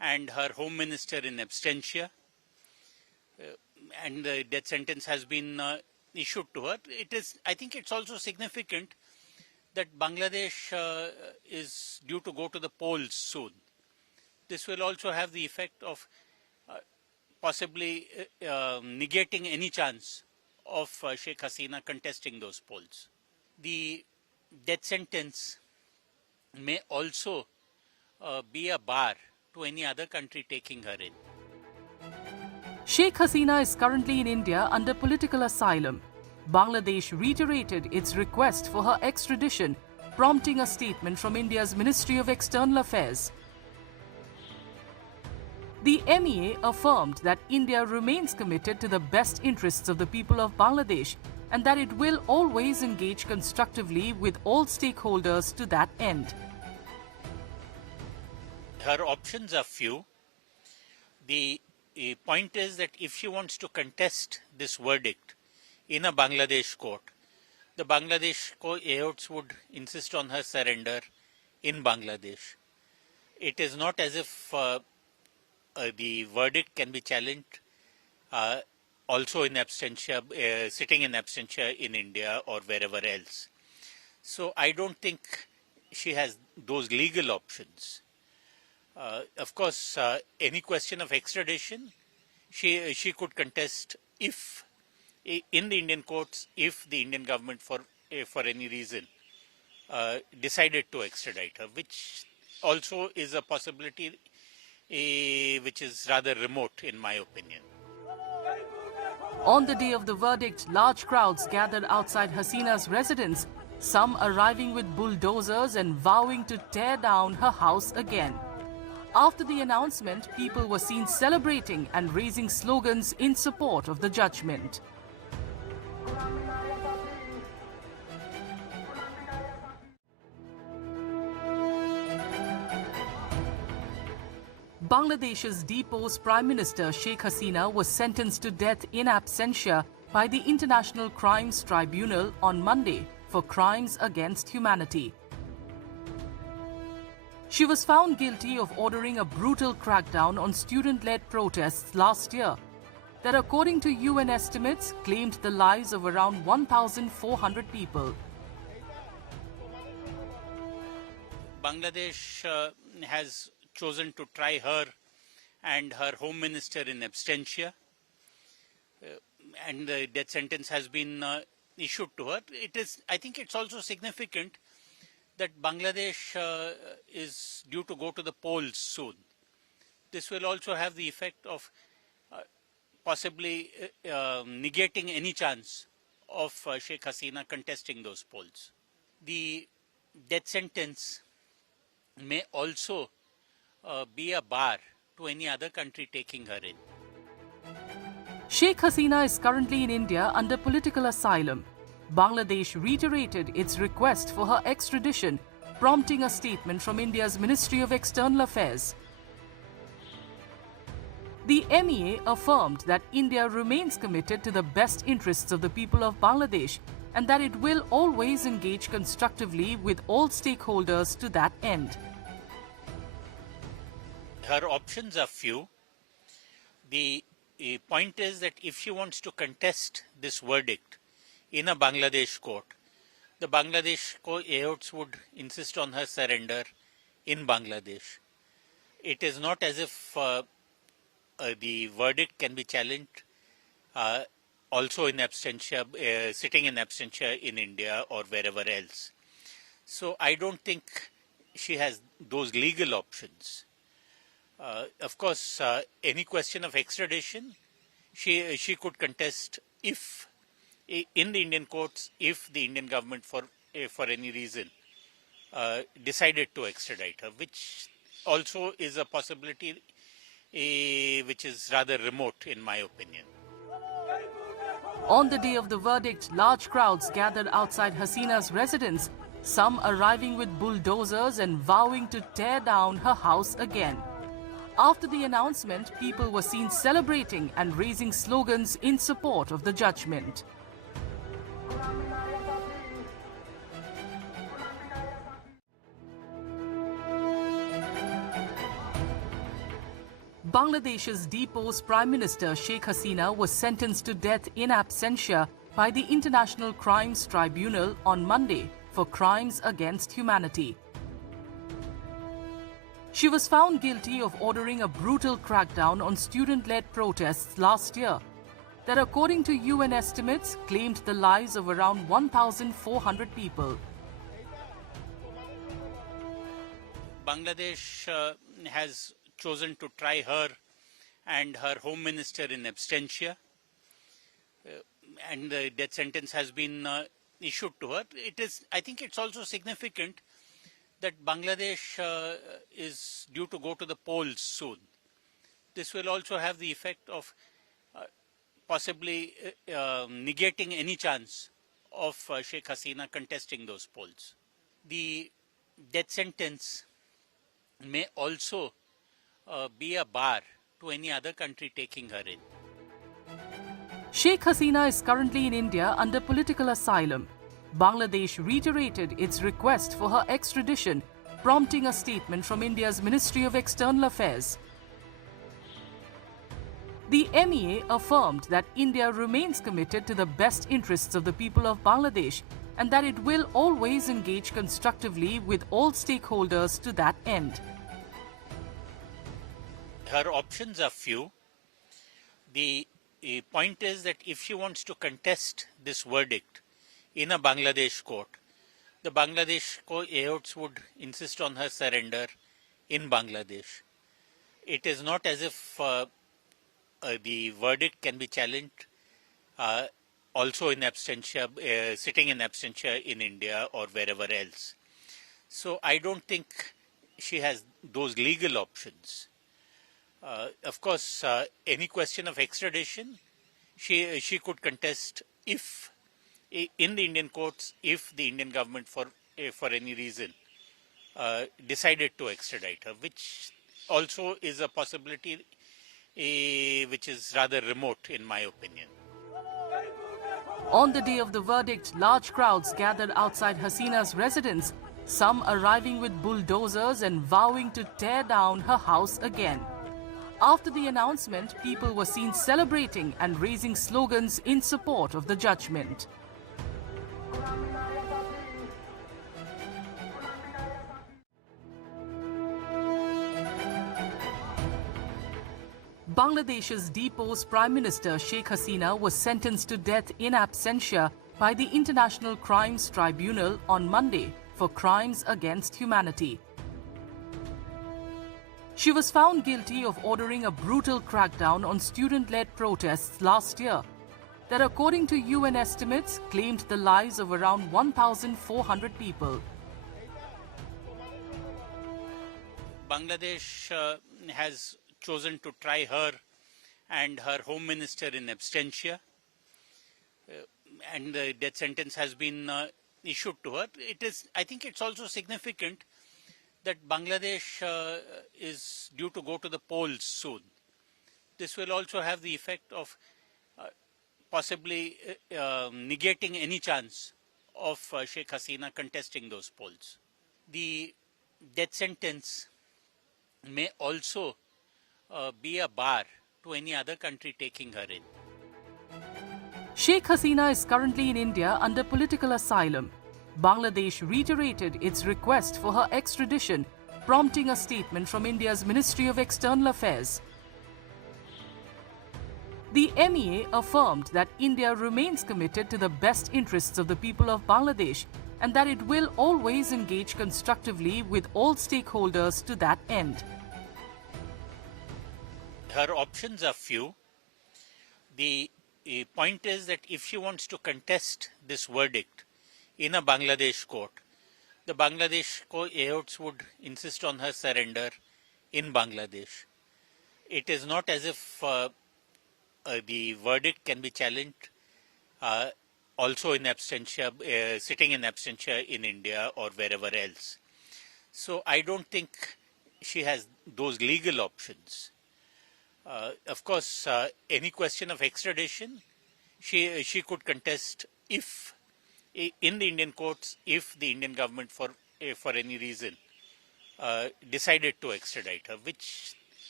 and her home minister in absentia, and the death sentence has been issued to her. I think it's also significant that Bangladesh is due to go to the polls soon. This will also have the effect of possibly negating any chance of Sheikh Hasina contesting those polls. The death sentence may also be a bar to any other country taking her in. Sheikh Hasina is currently in India under political asylum. Bangladesh reiterated its request for her extradition, prompting a statement from India's Ministry of External Affairs. The MEA affirmed that India remains committed to the best interests of the people of Bangladesh and that it will always engage constructively with all stakeholders to that end. Her options are few. The point is that if she wants to contest this verdict in a Bangladesh court, the Bangladesh courts would insist on her surrender in Bangladesh. It is not as if the verdict can be challenged also in absentia, sitting in absentia in India or wherever else. So I don't think she has those legal options. Of course, any question of extradition, she could contest if in the Indian courts, if the Indian government for any reason decided to extradite her, which also is a possibility which is rather remote in my opinion. On the day of the verdict, large crowds gathered outside Hasina's residence, some arriving with bulldozers and vowing to tear down her house again. After the announcement, people were seen celebrating and raising slogans in support of the judgment. Bangladesh's deposed Prime Minister Sheikh Hasina was sentenced to death in absentia by the International Crimes Tribunal on Monday for crimes against humanity. She was found guilty of ordering a brutal crackdown on student-led protests last year that, according to UN estimates, claimed the lives of around 1,400 people. Bangladesh has chosen to try her and her home minister in absentia, and the death sentence has been issued to her. I think it's also significant that Bangladesh is due to go to the polls soon. This will also have the effect of possibly negating any chance of Sheikh Hasina contesting those polls. The death sentence may also be a bar to any other country taking her in. Sheikh Hasina is currently in India under political asylum. Bangladesh reiterated its request for her extradition, prompting a statement from India's Ministry of External Affairs. The MEA affirmed that India remains committed to the best interests of the people of Bangladesh and that it will always engage constructively with all stakeholders to that end. Her options are few. The point is that if she wants to contest this verdict in a Bangladesh court, the Bangladesh courts would insist on her surrender in Bangladesh. It is not as if the verdict can be challenged also in absentia, sitting in absentia in India or wherever else. So I don't think she has those legal options. Of course, any question of extradition, she could contest if in the Indian courts, if the Indian government for any reason decided to extradite her, which also is a possibility which is rather remote in my opinion. On the day of the verdict, large crowds gathered outside Hasina's residence, some arriving with bulldozers and vowing to tear down her house again. After the announcement, people were seen celebrating and raising slogans in support of the judgment. Bangladesh's deposed Prime Minister Sheikh Hasina was sentenced to death in absentia by the International Crimes Tribunal on Monday for crimes against humanity. She was found guilty of ordering a brutal crackdown on student-led protests last year that, according to UN estimates, claimed the lives of around 1,400 people. Bangladesh has chosen to try her and her home minister in absentia, and the death sentence has been issued to her. I think it's also significant that Bangladesh is due to go to the polls soon. This will also have the effect of possibly negating any chance of Sheikh Hasina contesting those polls. The death sentence may also be a bar to any other country taking her in. Sheikh Hasina is currently in India under political asylum. Bangladesh reiterated its request for her extradition, prompting a statement from India's Ministry of External Affairs. The MEA affirmed that India remains committed to the best interests of the people of Bangladesh and that it will always engage constructively with all stakeholders to that end. Her options are few. The point is that if she wants to contest this verdict in a Bangladesh court, the Bangladesh courts would insist on her surrender in Bangladesh. It is not as if the verdict can be challenged also in absentia, sitting in absentia in India or wherever else. So I don't think she has those legal options. Of course, any question of extradition, she could contest if in the Indian courts, if the Indian government for any reason decided to extradite her, which also is a possibility which is rather remote in my opinion. On the day of the verdict, large crowds gathered outside Hasina's residence, some arriving with bulldozers and vowing to tear down her house again. After the announcement, people were seen celebrating and raising slogans in support of the judgment. Bangladesh's deposed Prime Minister Sheikh Hasina was sentenced to death in absentia by the International Crimes Tribunal on Monday for crimes against humanity. She was found guilty of ordering a brutal crackdown on student-led protests last year that, according to UN estimates, claimed the lives of around 1,400 people. Bangladesh has chosen to try her and her home minister in absentia, and the death sentence has been issued to her. I think it's also significant that Bangladesh is due to go to the polls soon. This will also have the effect of possibly negating any chance of Sheikh Hasina contesting those polls. The death sentence may also be a bar to any other country taking her in. Sheikh Hasina is currently in India under political asylum. Bangladesh reiterated its request for her extradition, prompting a statement from India's Ministry of External Affairs. The MEA affirmed that India remains committed to the best interests of the people of Bangladesh and that it will always engage constructively with all stakeholders to that end. Her options are few. The point is that if she wants to contest this verdict in a Bangladesh court, the Bangladesh courts would insist on her surrender in Bangladesh. It is not as if the verdict can be challenged also in absentia, sitting in absentia in India or wherever else. So I don't think she has those legal options. Of course, any question of extradition, she could contest if in the Indian courts, if the Indian government for any reason decided to extradite her, which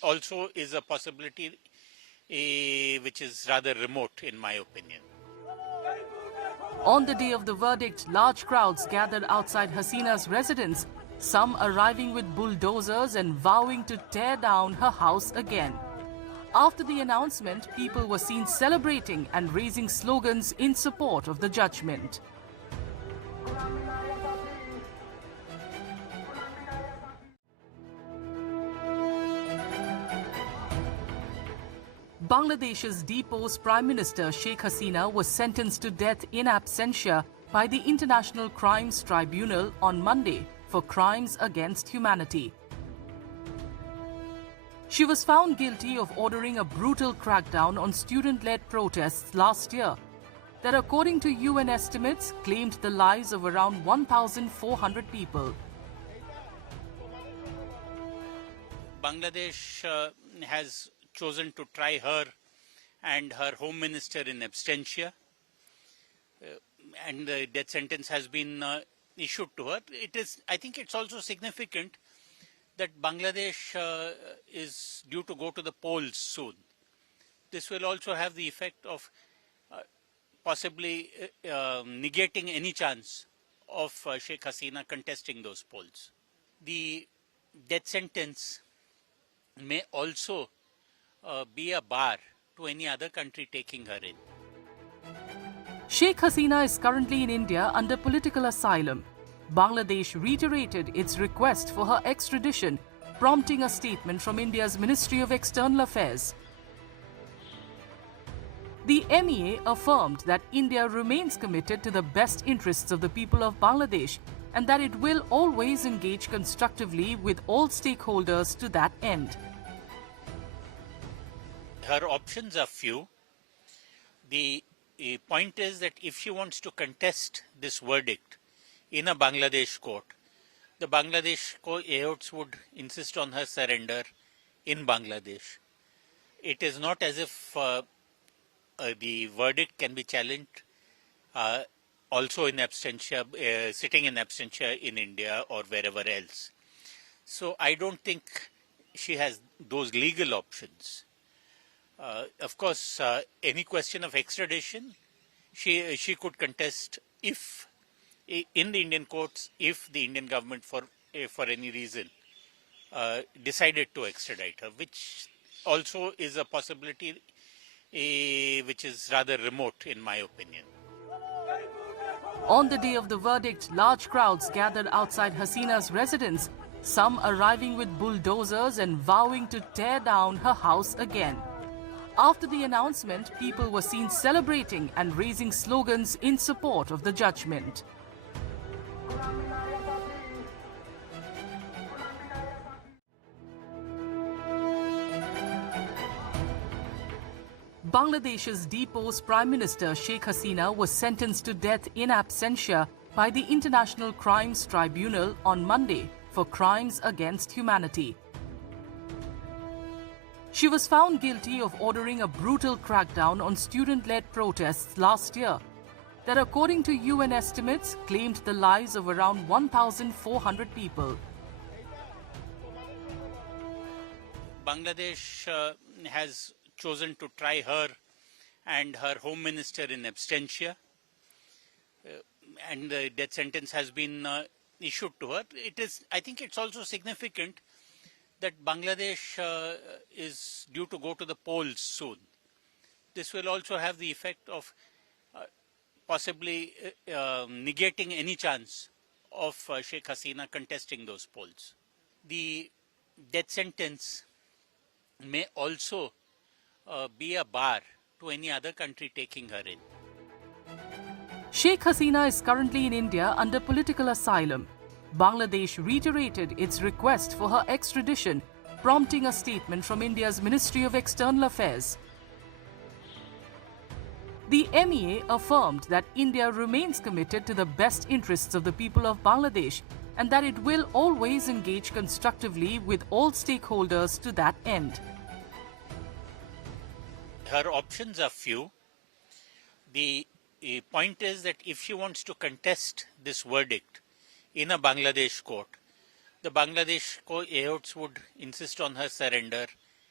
also is a possibility which is rather remote, in my opinion. On the day of the verdict, large crowds gathered outside Hasina's residence, some arriving with bulldozers and vowing to tear down her house again. After the announcement, people were seen celebrating and raising slogans in support of the judgment. Bangladesh's deposed Prime Minister Sheikh Hasina was sentenced to death in absentia by the International Crimes Tribunal on Monday for crimes against humanity. She was found guilty of ordering a brutal crackdown on student-led protests last year that, according to UN estimates, claimed the lives of around 1,400 people. Bangladesh has chosen to try her and her home minister in absentia, and the death sentence has been issued to her. I think it's also significant that Bangladesh is due to go to the polls soon. This will also have the effect of possibly negating any chance of Sheikh Hasina contesting those polls. The death sentence may also be a bar to any other country taking her in. Sheikh Hasina is currently in India under political asylum. Bangladesh reiterated its request for her extradition, prompting a statement from India's Ministry of External Affairs. The MEA affirmed that India remains committed to the best interests of the people of Bangladesh and that it will always engage constructively with all stakeholders to that end. Her options are few. The point is that if she wants to contest this verdict in a Bangladesh court, the Bangladesh courts would insist on her surrender in Bangladesh. It is not as if the verdict can be challenged also in absentia, sitting in absentia in India or wherever else. So I don't think she has those legal options. Of course, any question of extradition, she could contest if in the Indian courts, if the Indian government for any reason decided to extradite her, which also is a possibility which is rather remote, in my opinion. On the day of the verdict, large crowds gathered outside Hasina's residence, some arriving with bulldozers and vowing to tear down her house again. After the announcement, people were seen celebrating and raising slogans in support of the judgment. Bangladesh's deposed Prime Minister Sheikh Hasina was sentenced to death in absentia by the International Crimes Tribunal on Monday for crimes against humanity. She was found guilty of ordering a brutal crackdown on student-led protests last year that, according to UN estimates, claimed the lives of around 1,400 people. Bangladesh has chosen to try her and her home minister in absentia, and the death sentence has been issued to her. I think it's also significant that Bangladesh is due to go to the polls soon. This will also have the effect of possibly negating any chance of Sheikh Hasina contesting those polls. The death sentence may also be a bar to any other country taking her in. Sheikh Hasina is currently in India under political asylum. Bangladesh reiterated its request for her extradition, prompting a statement from India's Ministry of External Affairs. The MEA affirmed that India remains committed to the best interests of the people of Bangladesh and that it will always engage constructively with all stakeholders to that end. Her options are few. The point is that if she wants to contest this verdict in a Bangladesh court, the Bangladesh courts would insist on her surrender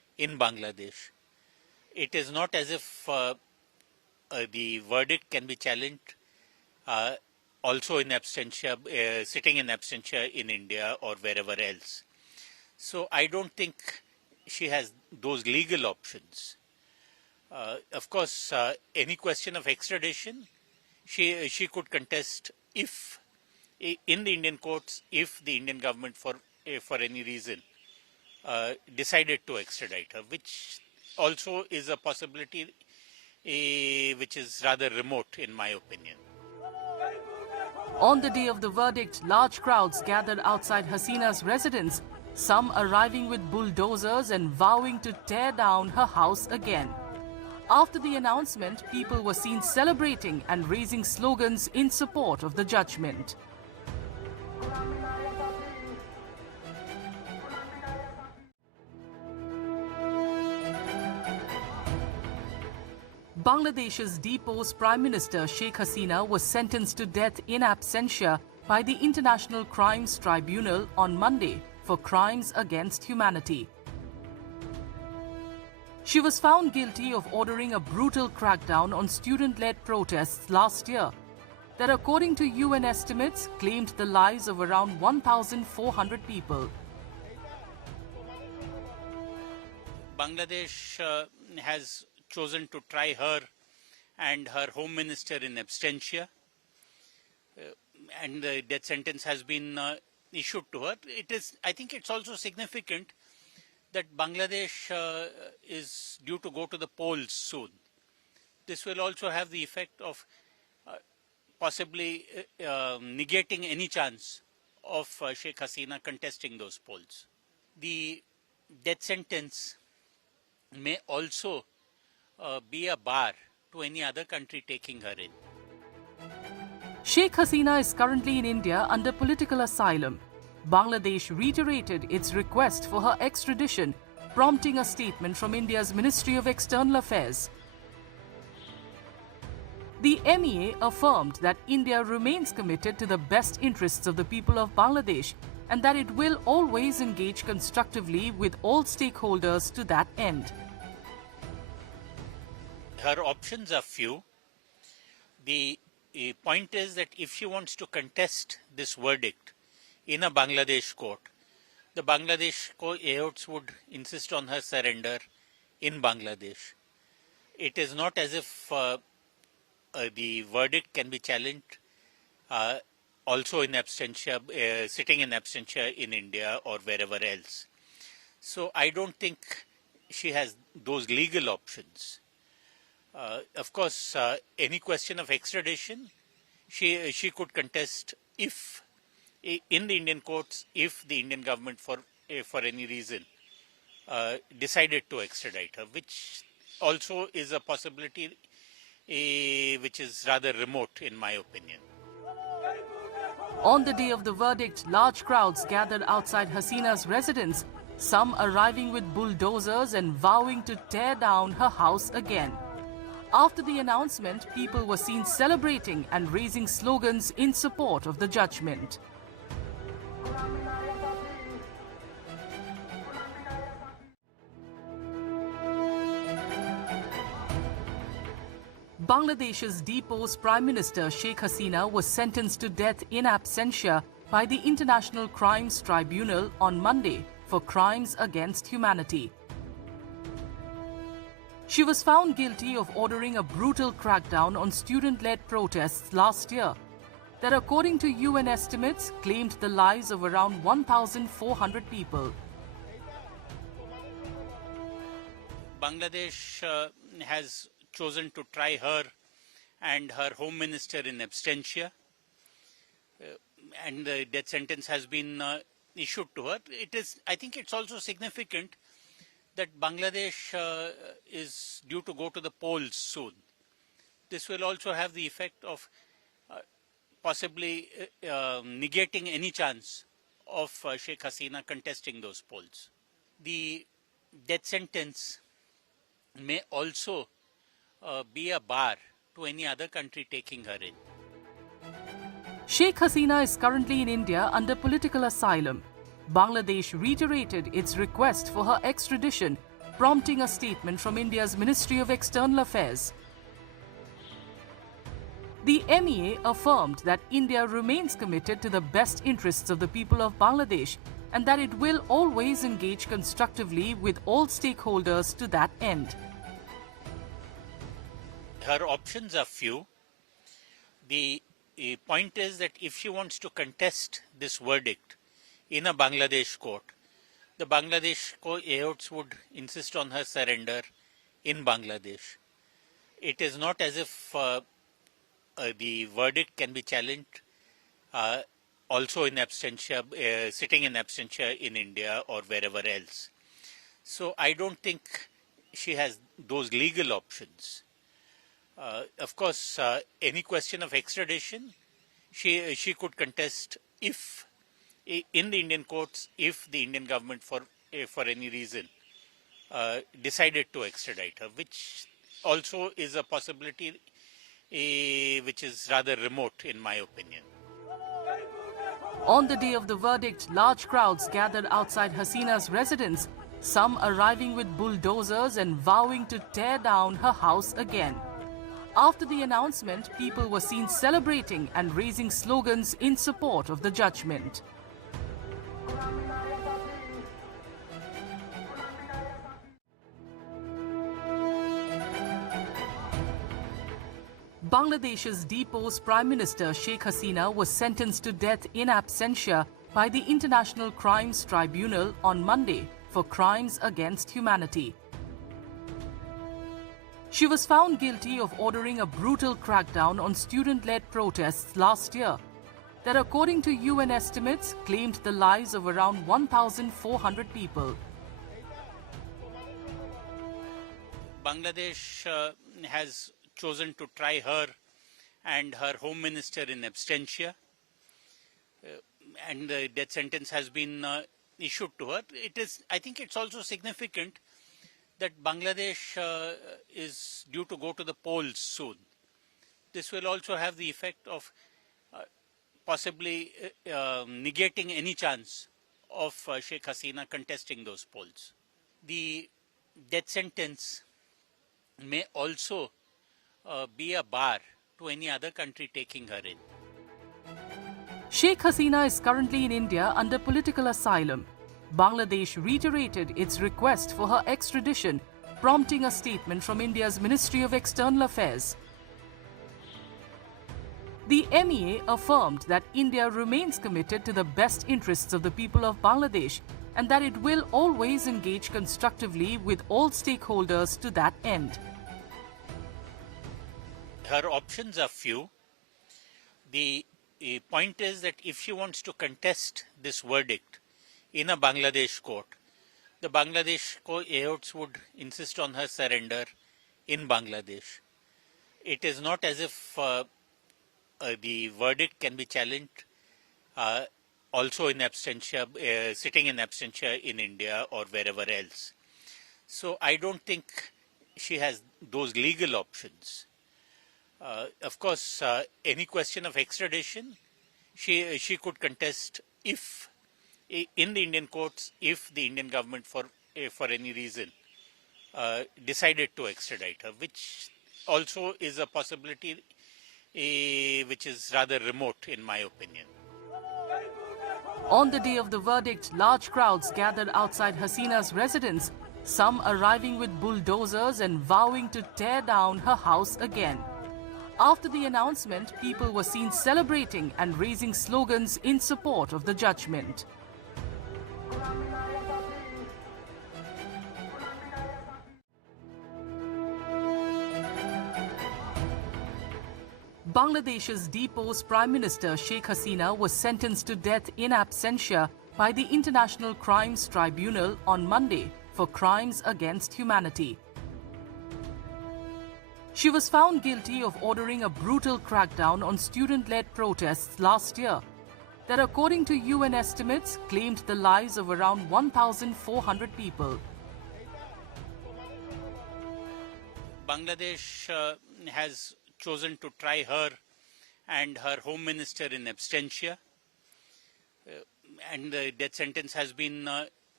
in Bangladesh. It is not as if the verdict can be challenged uh, also in absentia, sitting in absentia in India or wherever else. So I don't think she has those legal options. Of course, any question of extradition, she could contest if in the Indian courts, if the Indian government for any reason decided to extradite her, which also is a possibility which is rather remote in my opinion. On the day of the verdict, large crowds gathered outside Hasina's residence, some arriving with bulldozers and vowing to tear down her house again. After the announcement, people were seen celebrating and raising slogans in support of the judgment. Bangladesh's deposed Prime Minister Sheikh Hasina was sentenced to death in absentia by the International Crimes Tribunal on Monday for crimes against humanity. She was found guilty of ordering a brutal crackdown on student-led protests last year that, according to UN estimates, claimed the lives of around 1,400 people. Bangladesh has chosen to try her and her home minister in absentia, and the death sentence has been issued to her. I think it's also significant that Bangladesh is due to go to the polls soon. This will also have the effect of possibly negating any chance of Sheikh Hasina contesting those polls. The death sentence may also be a bar to any other country taking her in. Sheikh Hasina is currently in India under political asylum. Bangladesh reiterated its request for her extradition, prompting a statement from India's Ministry of External Affairs. The MEA affirmed that India remains committed to the best interests of the people of Bangladesh and that it will always engage constructively with all stakeholders to that end. Her options are few. The point is that if she wants to contest this verdict in a Bangladesh court, the Bangladesh courts would insist on her surrender in Bangladesh. It is not as if the verdict can be challenged also in absentia, sitting in absentia in India or wherever else. So I don't think she has those legal options. Of course, any question of extradition, she could contest if in the Indian courts, if the Indian government for any reason decided to extradite her, which also is a possibility which is rather remote in my opinion. On the day of the verdict, large crowds gathered outside Hasina's residence, some arriving with bulldozers and vowing to tear down her house again. After the announcement, people were seen celebrating and raising slogans in support of the judgment. Bangladesh's deposed Prime Minister Sheikh Hasina was sentenced to death in absentia by the International Crimes Tribunal on Monday for crimes against humanity. She was found guilty of ordering a brutal crackdown on student-led protests last year that, according to UN estimates, claimed the lives of around 1,400 people. Bangladesh has chosen to try her and her home minister in absentia, and the death sentence has been issued to her. I think it's also significant that Bangladesh is due to go to the polls soon. This will also have the effect of possibly negating any chance of Sheikh Hasina contesting those polls. The death sentence may also be a bar to any other country taking her in. Sheikh Hasina is currently in India under political asylum. Bangladesh reiterated its request for her extradition, prompting a statement from India's Ministry of External Affairs. The MEA affirmed that India remains committed to the best interests of the people of Bangladesh and that it will always engage constructively with all stakeholders to that end. Her options are few. The point is that if she wants to contest this verdict in a Bangladesh court, the Bangladesh courts would insist on her surrender in Bangladesh. It is not as if the verdict can be challenged also in absentia, sitting in absentia in India or wherever else. So I don't think she has those legal options. Of course, any question of extradition, she could contest if in the Indian courts, if the Indian government for any reason decided to extradite her, which also is a possibility which is rather remote in my opinion. On the day of the verdict, large crowds gathered outside Hasina's residence, some arriving with bulldozers and vowing to tear down her house again. After the announcement, people were seen celebrating and raising slogans in support of the judgment. Bangladesh's deposed Prime Minister Sheikh Hasina was sentenced to death in absentia by the International Crimes Tribunal on Monday for crimes against humanity. She was found guilty of ordering a brutal crackdown on student-led protests last year that, according to UN estimates, claimed the lives of around 1,400 people. Bangladesh has chosen to try her and her home minister in absentia, and the death sentence has been issued to her. I think it's also significant that Bangladesh is due to go to the polls soon. This will also have the effect of possibly negating any chance of Sheikh Hasina contesting those polls. The death sentence may also be a bar to any other country taking her in. Sheikh Hasina is currently in India under political asylum. Bangladesh reiterated its request for her extradition, prompting a statement from India's Ministry of External Affairs. The MEA affirmed that India remains committed to the best interests of the people of Bangladesh and that it will always engage constructively with all stakeholders to that end. Her options are few. The point is that if she wants to contest this verdict in a Bangladesh court, the Bangladesh courts would insist on her surrender in Bangladesh. It is not as if the verdict can be challenged also in absentia, sitting in absentia in India or wherever else. So I don't think she has those legal options. Of course, any question of extradition, she could contest if in the Indian courts, if the Indian government for any reason decided to extradite her, which also is a possibility which is rather remote in my opinion. On the day of the verdict, large crowds gathered outside Hasina's residence, some arriving with bulldozers and vowing to tear down her house again. After the announcement, people were seen celebrating and raising slogans in support of the judgment. Bangladesh's deposed Prime Minister Sheikh Hasina was sentenced to death in absentia by the International Crimes Tribunal on Monday for crimes against humanity. She was found guilty of ordering a brutal crackdown on student-led protests last year that, according to UN estimates, claimed the lives of around 1,400 people. Bangladesh has chosen to try her and her home minister in absentia, and the death sentence has been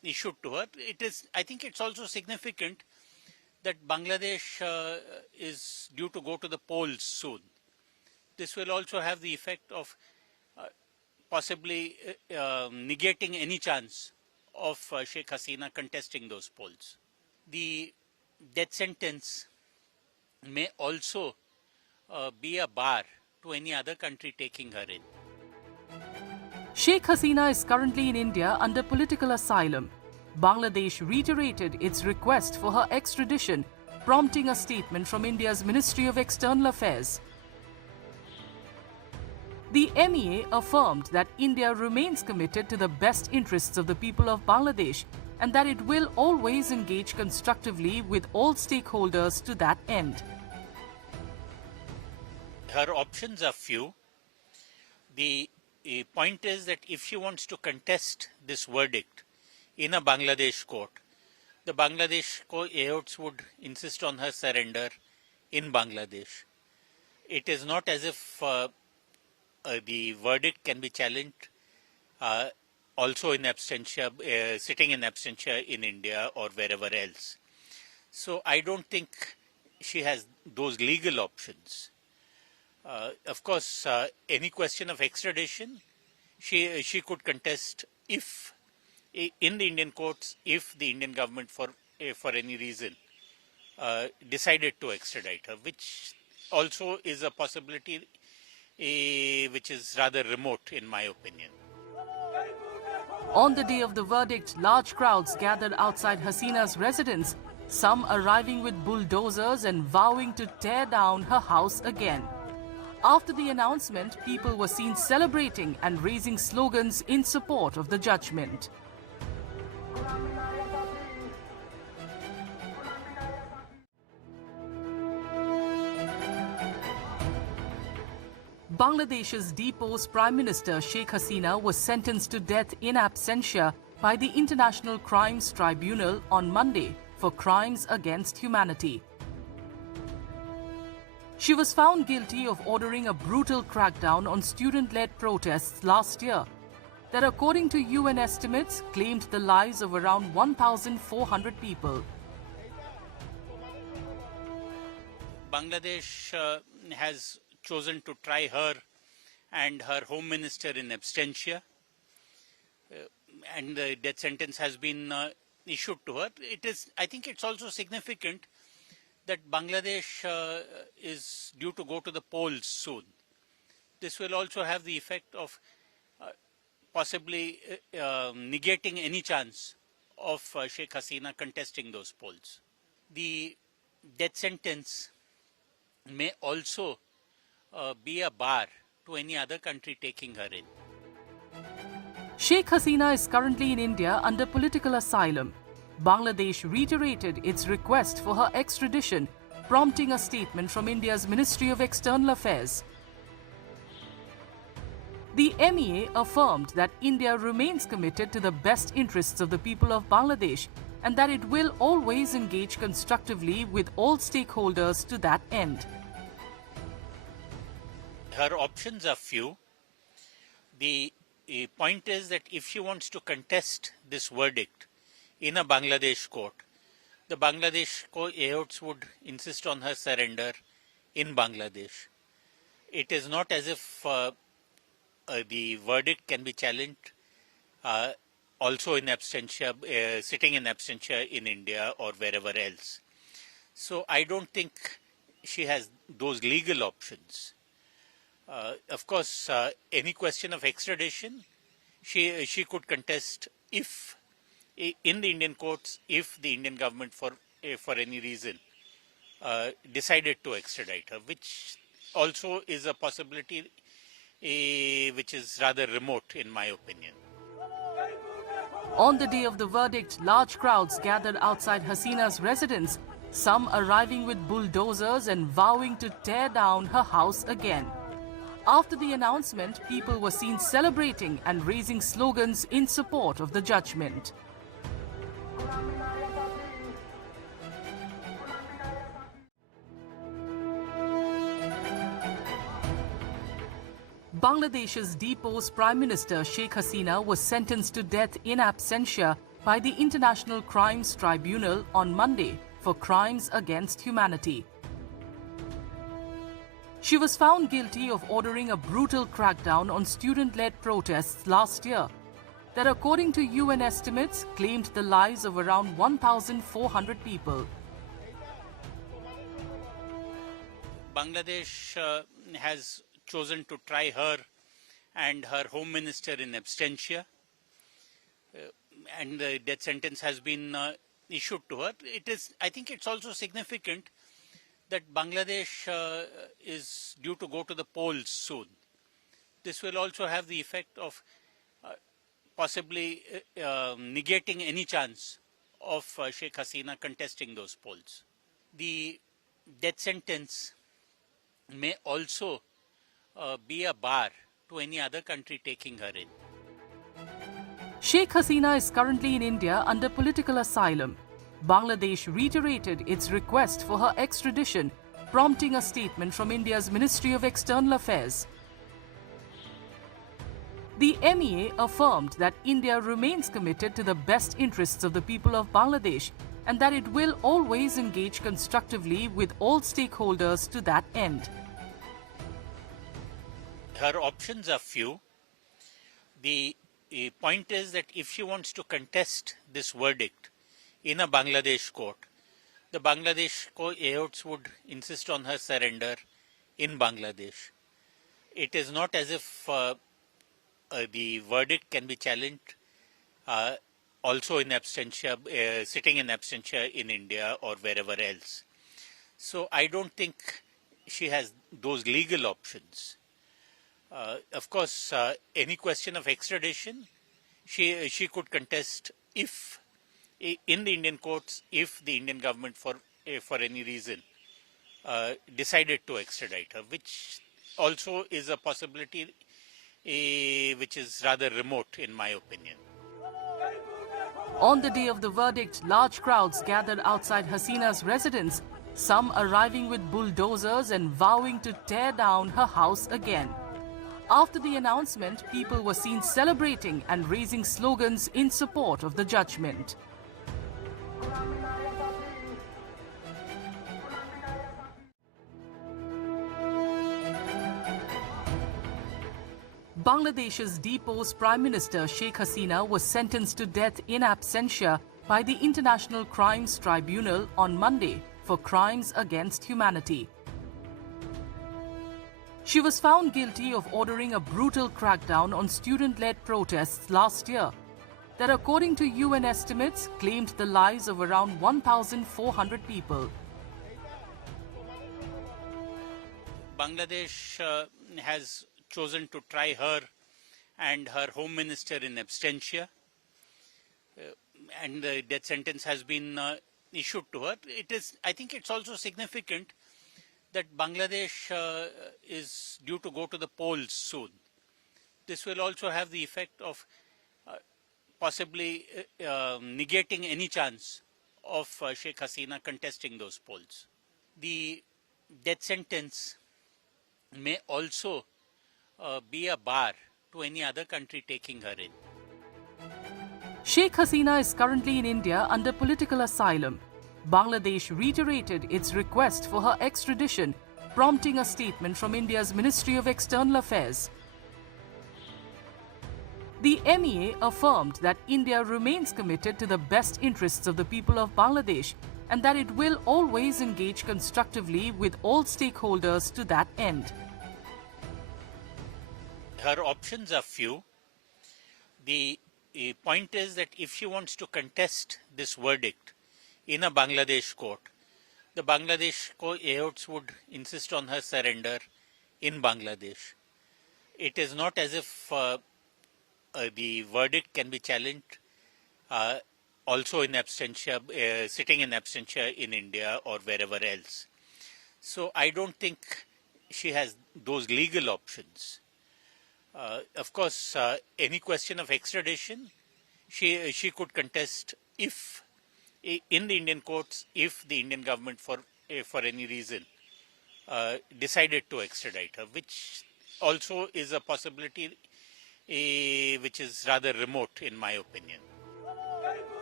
issued to her. I think it's also significant that Bangladesh is due to go to the polls soon. This will also have the effect of possibly negating any chance of Sheikh Hasina contesting those polls. The death sentence may also be a bar to any other country taking her in. Sheikh Hasina is currently in India under political asylum. Bangladesh reiterated its request for her extradition, prompting a statement from India's Ministry of External Affairs. The MEA affirmed that India remains committed to the best interests of the people of Bangladesh and that it will always engage constructively with all stakeholders to that end. Her options are few. The point is that if she wants to contest this verdict in a Bangladesh court, the Bangladesh courts would insist on her surrender in Bangladesh. It is not as if the verdict can be challenged also in absentia, sitting in absentia in India or wherever else. So I don't think she has those legal options. Of course, any question of extradition, she could contest if in the Indian courts, if the Indian government for any reason decided to extradite her, which also is a possibility which is rather remote in my opinion. On the day of the verdict, large crowds gathered outside Hasina's residence, some arriving with bulldozers and vowing to tear down her house again. After the announcement, people were seen celebrating and raising slogans in support of the judgment. Bangladesh's deposed Prime Minister Sheikh Hasina was sentenced to death in absentia by the International Crimes Tribunal on Monday for crimes against humanity. She was found guilty of ordering a brutal crackdown on student-led protests last year that, according to UN estimates, claimed the lives of around 1,400 people. Bangladesh has chosen to try her and her home minister in absentia, and the death sentence has been issued to her. I think it's also significant that Bangladesh is due to go to the polls soon. This will also have the effect of possibly negating any chance of Sheikh Hasina contesting those polls. The death sentence may also be a bar to any other country taking her in. Sheikh Hasina is currently in India under political asylum. Bangladesh reiterated its request for her extradition, prompting a statement from India's Ministry of External Affairs. The MEA affirmed that India remains committed to the best interests of the people of Bangladesh and that it will always engage constructively with all stakeholders to that end. Her options are few. The point is that if she wants to contest this verdict in a Bangladesh court, the Bangladesh courts would insist on her surrender in Bangladesh. It is not as if the verdict can be challenged also in absentia, sitting in absentia in India or wherever else. So I don't think she has those legal options. Of course, any question of extradition, she could contest if in the Indian courts, if the Indian government for any reason decided to extradite her, which also is a possibility which is rather remote in my opinion. On the day of the verdict, large crowds gathered outside Hasina's residence, some arriving with bulldozers and vowing to tear down her house again. After the announcement, people were seen celebrating and raising slogans in support of the judgment. Bangladesh's deposed Prime Minister Sheikh Hasina was sentenced to death in absentia by the International Crimes Tribunal on Monday for crimes against humanity. She was found guilty of ordering a brutal crackdown on student-led protests last year that, according to UN estimates, claimed the lives of around 1,400 people. Bangladesh has chosen to try her and her home minister in absentia, and the death sentence has been issued to her. I think it's also significant that Bangladesh is due to go to the polls soon. This will also have the effect of possibly negating any chance of Sheikh Hasina contesting those polls. The death sentence may also be a bar to any other country taking her in. Sheikh Hasina is currently in India under political asylum. Bangladesh reiterated its request for her extradition, prompting a statement from India's Ministry of External Affairs. The MEA affirmed that India remains committed to the best interests of the people of Bangladesh and that it will always engage constructively with all stakeholders to that end. Her options are few. The point is that if she wants to contest this verdict in a Bangladesh court, the Bangladesh courts would insist on her surrender in Bangladesh. It is not as if the verdict can be challenged also in absentia, sitting in absentia in India or wherever else. So I don't think she has those legal options. Of course, any question of extradition, she could contest if in the Indian courts, if the Indian government for any reason decided to extradite her, which also is a possibility which is rather remote in my opinion. On the day of the verdict, large crowds gathered outside Hasina's residence, some arriving with bulldozers and vowing to tear down her house again. After the announcement, people were seen celebrating and raising slogans in support of the judgment. Bangladesh's deposed Prime Minister Sheikh Hasina was sentenced to death in absentia by the International Crimes Tribunal on Monday for crimes against humanity. She was found guilty of ordering a brutal crackdown on student-led protests last year that, according to UN estimates, claimed the lives of around 1,400 people. Bangladesh has chosen to try her and her home minister in absentia, and the death sentence has been issued to her. I think it's also significant that Bangladesh is due to go to the polls soon. This will also have the effect of possibly negating any chance of Sheikh Hasina contesting those polls. The death sentence may also be a bar to any other country taking her in. Sheikh Hasina is currently in India under political asylum. Bangladesh reiterated its request for her extradition, prompting a statement from India's Ministry of External Affairs. The MEA affirmed that India remains committed to the best interests of the people of Bangladesh and that it will always engage constructively with all stakeholders to that end. Her options are few. The point is that if she wants to contest this verdict in a Bangladesh court, the Bangladesh courts would insist on her surrender in Bangladesh. It is not as if the verdict can be challenged also in absentia, sitting in absentia in India or wherever else. So I don't think she has those legal options. Of course, any question of extradition, she could contest if in the Indian courts, if the Indian government for any reason decided to extradite her, which also is a possibility which is rather remote in my opinion.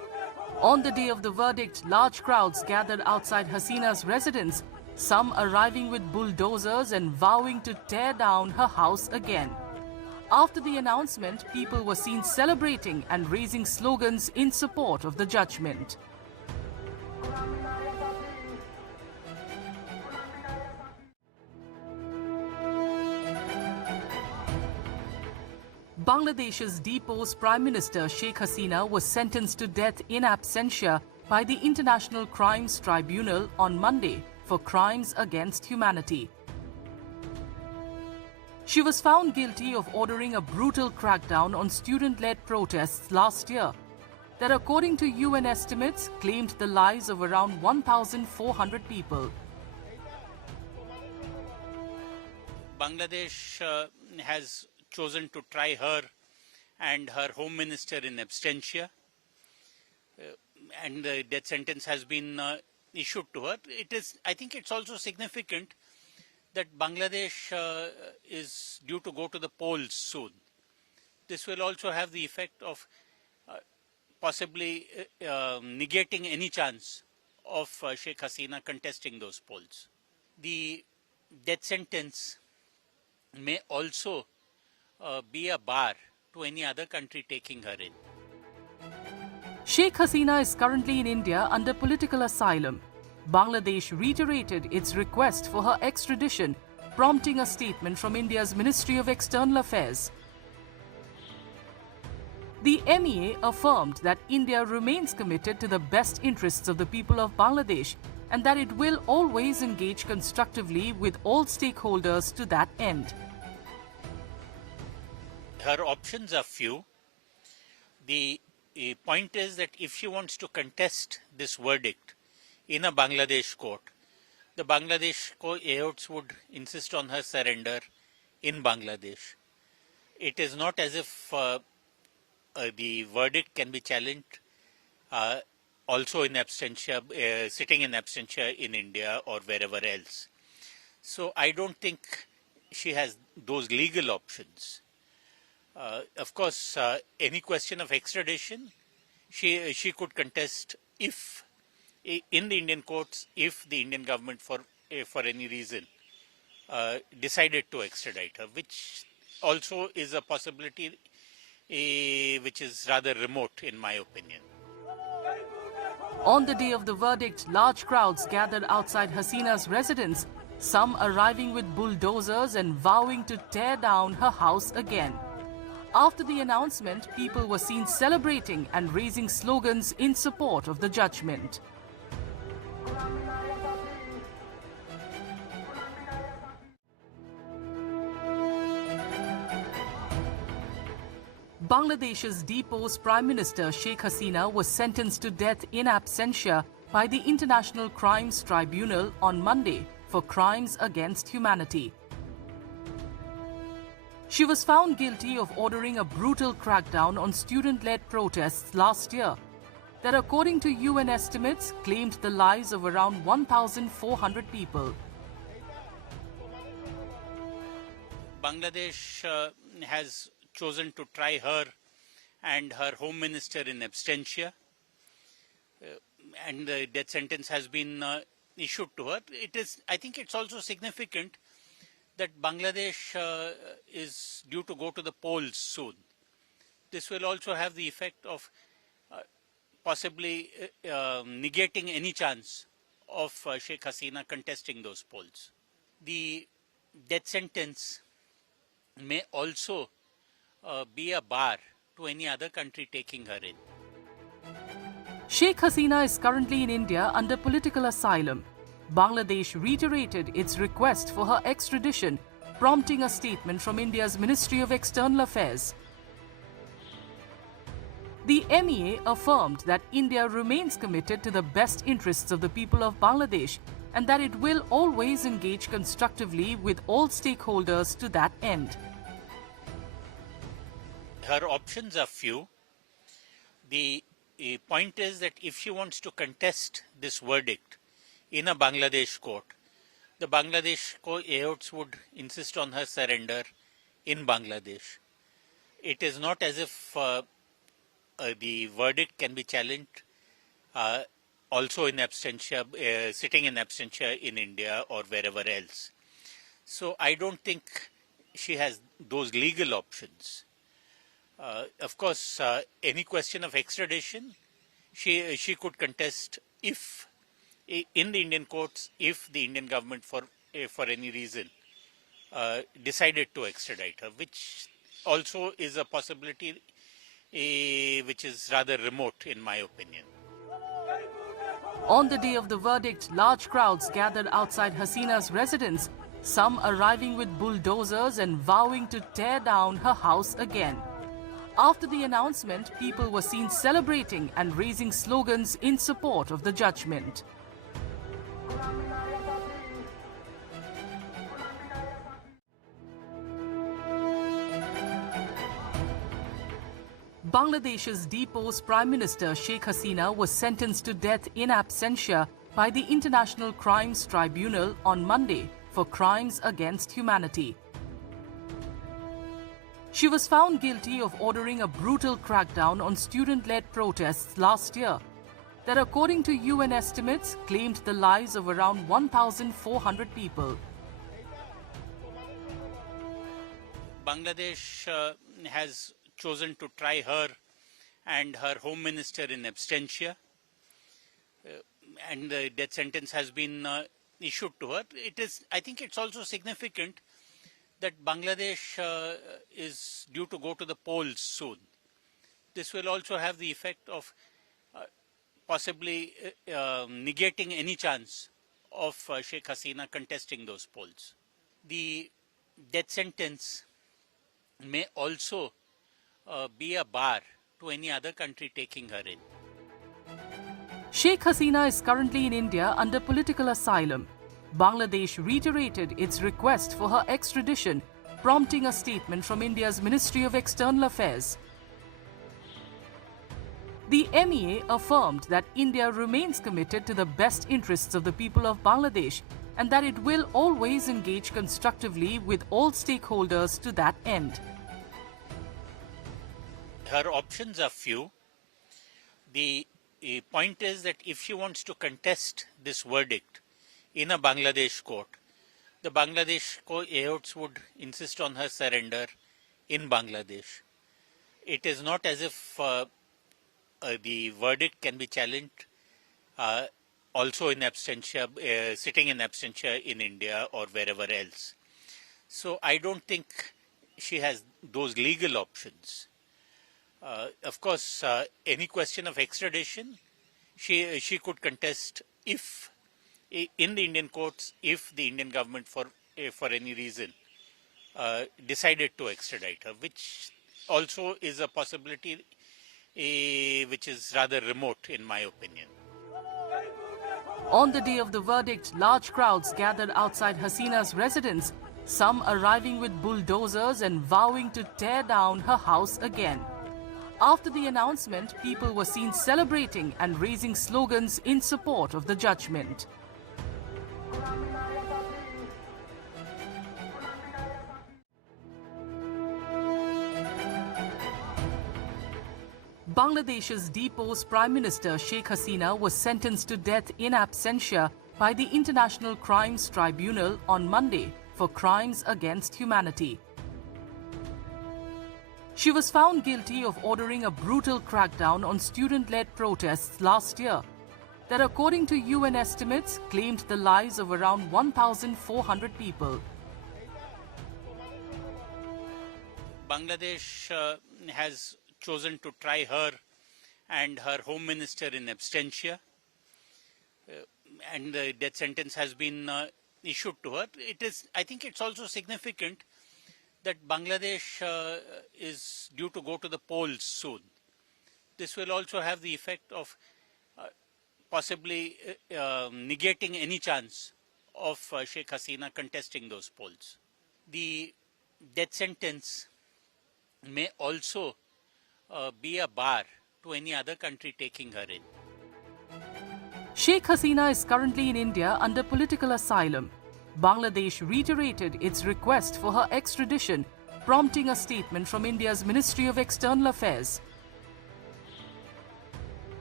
On the day of the verdict, large crowds gathered outside Hasina's residence, some arriving with bulldozers and vowing to tear down her house again. After the announcement, people were seen celebrating and raising slogans in support of the judgment. Bangladesh's deposed Prime Minister Sheikh Hasina was sentenced to death in absentia by the International Crimes Tribunal on Monday for crimes against humanity. She was found guilty of ordering a brutal crackdown on student-led protests last year that, according to UN estimates, claimed the lives of around 1,400 people. Bangladesh has chosen to try her and her home minister in absentia, and the death sentence has been issued to her. I think it's also significant that Bangladesh is due to go to the polls soon. This will also have the effect of possibly negating any chance of Sheikh Hasina contesting those polls. The death sentence may also be a bar to any other country taking her in. Sheikh Hasina is currently in India under political asylum. Bangladesh reiterated its request for her extradition, prompting a statement from India's Ministry of External Affairs. The MEA affirmed that India remains committed to the best interests of the people of Bangladesh and that it will always engage constructively with all stakeholders to that end. Her options are few. The point is that if she wants to contest this verdict in a Bangladesh court, the Bangladesh courts would insist on her surrender in Bangladesh. It is not as if the verdict can be challenged also in absentia, sitting in absentia in India or wherever else. So I don't think she has those legal options. Of course, any question of extradition, she could contest if in the Indian courts, if the Indian government for any reason decided to extradite her, which also is a possibility which is rather remote in my opinion. On the day of the verdict, large crowds gathered outside Hasina's residence, some arriving with bulldozers and vowing to tear down her house again. After the announcement, people were seen celebrating and raising slogans in support of the judgment. Bangladesh's deposed Prime Minister Sheikh Hasina was sentenced to death in absentia by the International Crimes Tribunal on Monday for crimes against humanity. She was found guilty of ordering a brutal crackdown on student-led protests last year that, according to UN estimates, claimed the lives of around 1,400 people. Bangladesh has chosen to try her and her home minister in absentia, and the death sentence has been issued to her. I think it's also significant that Bangladesh is due to go to the polls soon. This will also have the effect of possibly negating any chance of Sheikh Hasina contesting those polls. The death sentence may also be a bar to any other country taking her in. Sheikh Hasina is currently in India under political asylum. Bangladesh reiterated its request for her extradition, prompting a statement from India's Ministry of External Affairs. The MEA affirmed that India remains committed to the best interests of the people of Bangladesh and that it will always engage constructively with all stakeholders to that end. Her options are few. The point is that if she wants to contest this verdict in a Bangladesh court, the Bangladesh courts would insist on her surrender in Bangladesh. It is not as if the verdict can be challenged uh, also in absentia, sitting in absentia in India or wherever else. So I don't think she has those legal options. Of course, any question of extradition, she could contest if in the Indian courts, if the Indian government for any reason decided to extradite her, which also is a possibility which is rather remote in my opinion. On the day of the verdict, large crowds gathered outside Hasina's residence, some arriving with bulldozers and vowing to tear down her house again. After the announcement, people were seen celebrating and raising slogans in support of the judgment. Bangladesh's deposed Prime Minister Sheikh Hasina was sentenced to death in absentia by the International Crimes Tribunal on Monday for crimes against humanity. She was found guilty of ordering a brutal crackdown on student-led protests last year that, according to UN estimates, claimed the lives of around 1,400 people. Bangladesh has chosen to try her and her home minister in absentia, and the death sentence has been issued to her. I think it's also significant that Bangladesh is due to go to the polls soon. This will also have the effect of possibly negating any chance of Sheikh Hasina contesting those polls. The death sentence may also be a bar to any other country taking her in. Sheikh Hasina is currently in India under political asylum. Bangladesh reiterated its request for her extradition, prompting a statement from India's Ministry of External Affairs. The MEA affirmed that India remains committed to the best interests of the people of Bangladesh and that it will always engage constructively with all stakeholders to that end. Her options are few. The point is that if she wants to contest this verdict in a Bangladesh court, the Bangladesh courts would insist on her surrender in Bangladesh. It is not as if the verdict can be challenged also in absentia, sitting in absentia in India or wherever else. So I don't think she has those legal options. Of course, any question of extradition, she could contest if in the Indian courts, if the Indian government for any reason decided to extradite her, which also is a possibility which is rather remote in my opinion. On the day of the verdict, large crowds gathered outside Hasina's residence, some arriving with bulldozers and vowing to tear down her house again. After the announcement, people were seen celebrating and raising slogans in support of the judgment. Bangladesh's deposed Prime Minister Sheikh Hasina was sentenced to death in absentia by the International Crimes Tribunal on Monday for crimes against humanity. She was found guilty of ordering a brutal crackdown on student-led protests last year that, according to UN estimates, claimed the lives of around 1,400 people. Bangladesh has chosen to try her and her home minister in absentia, and the death sentence has been issued to her. I think it's also significant that Bangladesh is due to go to the polls soon. This will also have the effect of possibly negating any chance of Sheikh Hasina contesting those polls. The death sentence may also be a bar to any other country taking her in. Sheikh Hasina is currently in India under political asylum. Bangladesh reiterated its request for her extradition, prompting a statement from India's Ministry of External Affairs.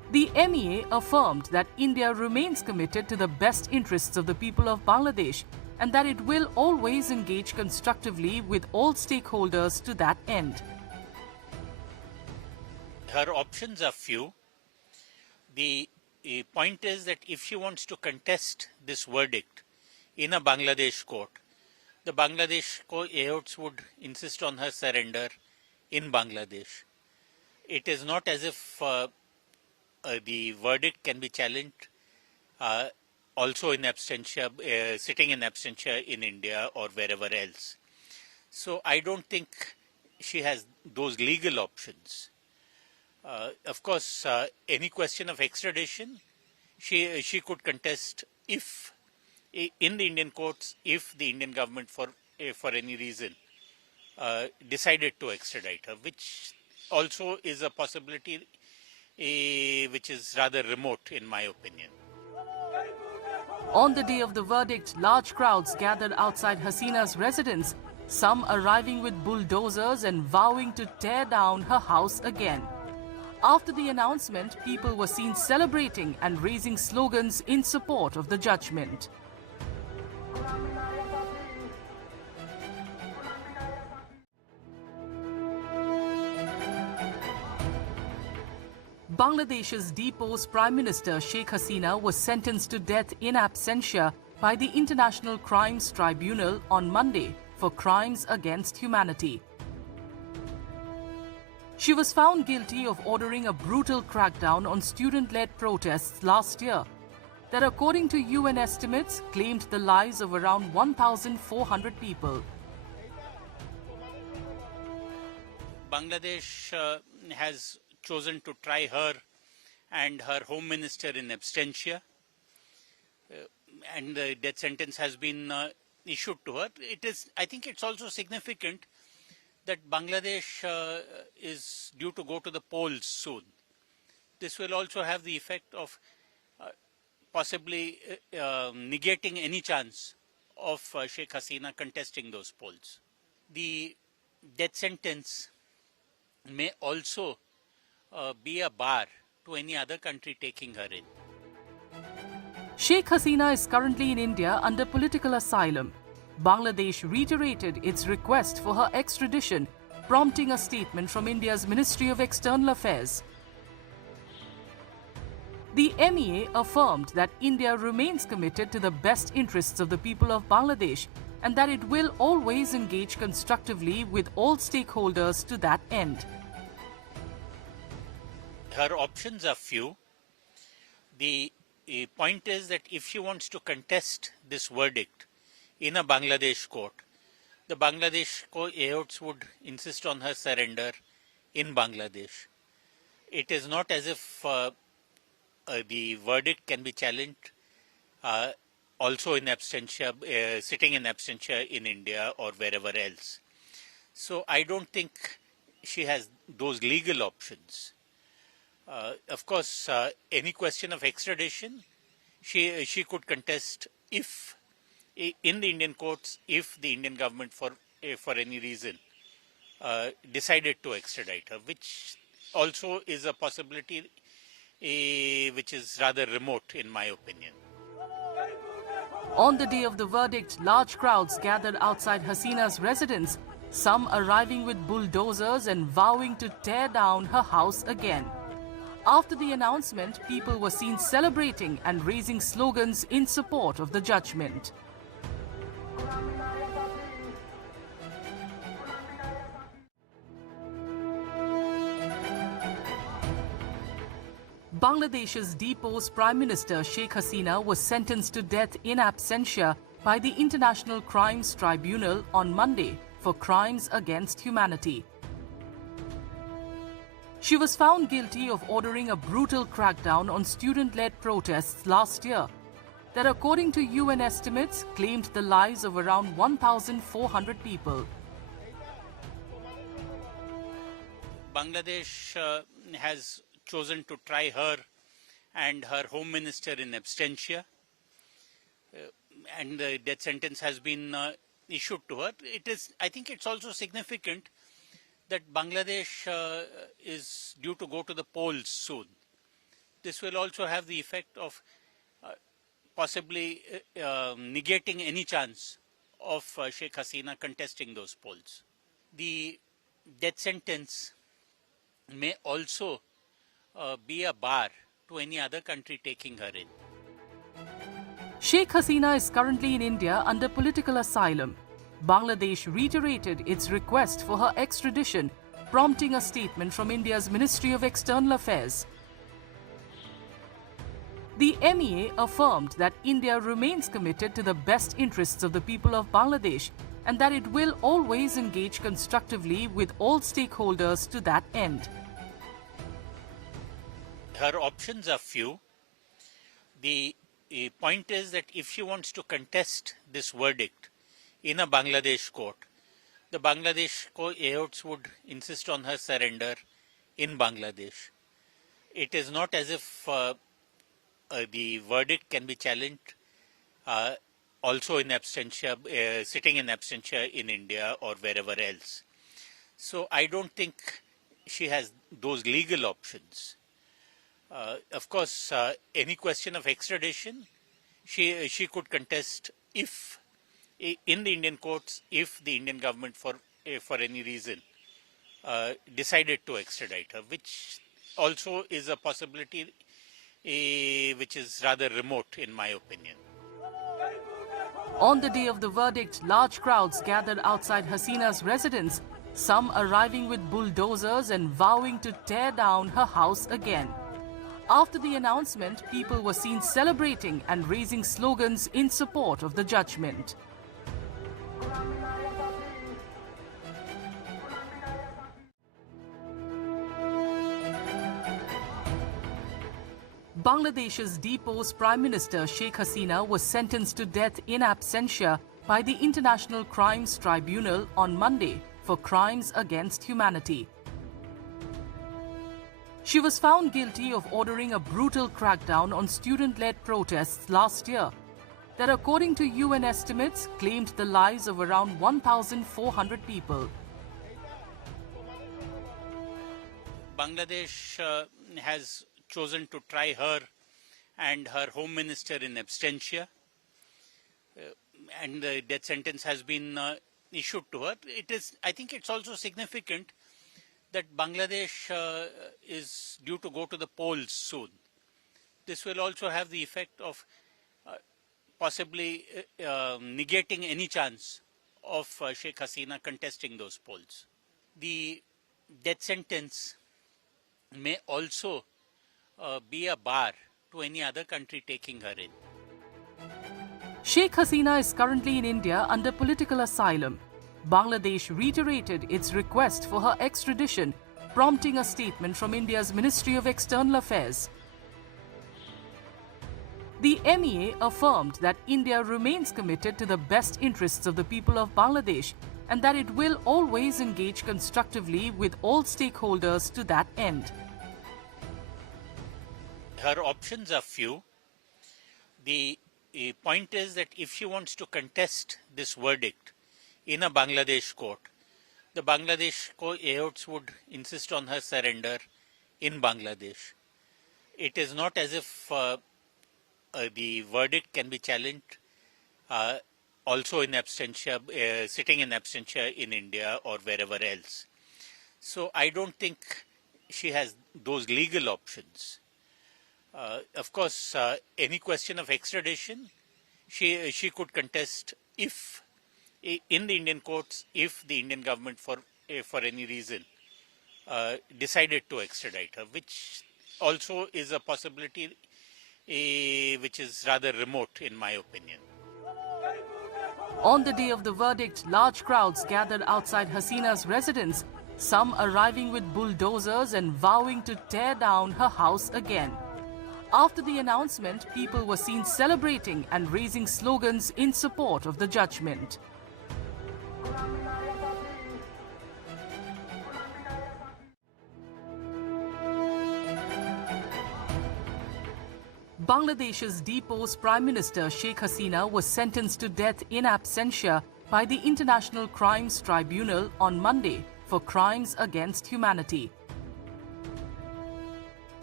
The MEA affirmed that India remains committed to the best interests of the people of Bangladesh and that it will always engage constructively with all stakeholders to that end. Her options are few. The point is that if she wants to contest this verdict in a Bangladesh court, the Bangladesh courts would insist on her surrender in Bangladesh. It is not as if the verdict can be challenged also in absentia, sitting in absentia in India or wherever else. So I don't think she has those legal options. Of course, any question of extradition, she could contest if in the Indian courts, if the Indian government for any reason decided to extradite her, which also is a possibility which is rather remote in my opinion. On the day of the verdict, large crowds gathered outside Hasina's residence, some arriving with bulldozers and vowing to tear down her house again. After the announcement, people were seen celebrating and raising slogans in support of the judgment. Bangladesh's deposed Prime Minister Sheikh Hasina was sentenced to death in absentia by the International Crimes Tribunal on Monday for crimes against humanity. She was found guilty of ordering a brutal crackdown on student-led protests last year that, according to UN estimates, claimed the lives of around 1,400 people. Bangladesh has chosen to try her and her home minister in absentia, and the death sentence has been issued to her. I think it's also significant that Bangladesh is due to go to the polls soon. This will also have the effect of possibly negating any chance of Sheikh Hasina contesting those polls. The death sentence may also be a bar to any other country taking her in. Sheikh Hasina is currently in India under political asylum. Bangladesh reiterated its request for her extradition, prompting a statement from India's Ministry of External Affairs. The MEA affirmed that India remains committed to the best interests of the people of Bangladesh and that it will always engage constructively with all stakeholders to that end. Her options are few. The point is that if she wants to contest this verdict in a Bangladesh court, the Bangladesh courts would insist on her surrender in Bangladesh. It is not as if the verdict can be challenged also in absentia, sitting in absentia in India or wherever else. So I don't think she has those legal options. Of course, any question of extradition, she could contest if in the Indian courts, if the Indian government for any reason decided to extradite her, which also is a possibility which is rather remote in my opinion. On the day of the verdict, large crowds gathered outside Hasina's residence, some arriving with bulldozers and vowing to tear down her house again. After the announcement, people were seen celebrating and raising slogans in support of the judgment. Bangladesh's deposed Prime Minister Sheikh Hasina was sentenced to death in absentia by the International Crimes Tribunal on Monday for crimes against humanity. She was found guilty of ordering a brutal crackdown on student-led protests last year that, according to UN estimates, claimed the lives of around 1,400 people. Bangladesh has chosen to try her and her home minister in absentia, and the death sentence has been issued to her. I think it's also significant that Bangladesh is due to go to the polls soon. This will also have the effect of possibly negating any chance of Sheikh Hasina contesting those polls. The death sentence may also be a bar to any other country taking her in. Sheikh Hasina is currently in India under political asylum. Bangladesh reiterated its request for her extradition, prompting a statement from India's Ministry of External Affairs. The MEA affirmed that India remains committed to the best interests of the people of Bangladesh and that it will always engage constructively with all stakeholders to that end. Her options are few. The point is that if she wants to contest this verdict in a Bangladesh court, the Bangladesh courts would insist on her surrender in Bangladesh. It is not as if the verdict can be challenged also in absentia, sitting in absentia in India or wherever else. So I don't think she has those legal options. Of course, any question of extradition, she could contest if in the Indian courts, if the Indian government for any reason decided to extradite her, which also is a possibility which is rather remote in my opinion. On the day of the verdict, large crowds gathered outside Hasina's residence, some arriving with bulldozers and vowing to tear down her house again. After the announcement, people were seen celebrating and raising slogans in support of the judgment. Bangladesh's deposed Prime Minister Sheikh Hasina was sentenced to death in absentia by the International Crimes Tribunal on Monday for crimes against humanity. She was found guilty of ordering a brutal crackdown on student-led protests last year that, according to UN estimates, claimed the lives of around 1,400 people. Bangladesh has chosen to try her and her home minister in absentia, and the death sentence has been issued to her. I think it's also significant that Bangladesh is due to go to the polls soon. This will also have the effect of possibly negating any chance of Sheikh Hasina contesting those polls. The death sentence may also be a bar to any other country taking her in. Sheikh Hasina is currently in India under political asylum. Bangladesh reiterated its request for her extradition, prompting a statement from India's Ministry of External Affairs. The MEA affirmed that India remains committed to the best interests of the people of Bangladesh and that it will always engage constructively with all stakeholders to that end. Her options are few. The point is that if she wants to contest this verdict in a Bangladesh court, the Bangladesh courts would insist on her surrender in Bangladesh. It is not as if the verdict can be challenged also in absentia, sitting in absentia in India or wherever else. So I don't think she has those legal options. Of course, any question of extradition, she could contest if in the Indian courts, if the Indian government for any reason decided to extradite her, which also is a possibility which is rather remote in my opinion. On the day of the verdict, large crowds gathered outside Hasina's residence, some arriving with bulldozers and vowing to tear down her house again. After the announcement, people were seen celebrating and raising slogans in support of the judgment. Bangladesh's deposed Prime Minister Sheikh Hasina was sentenced to death in absentia by the International Crimes Tribunal on Monday for crimes against humanity.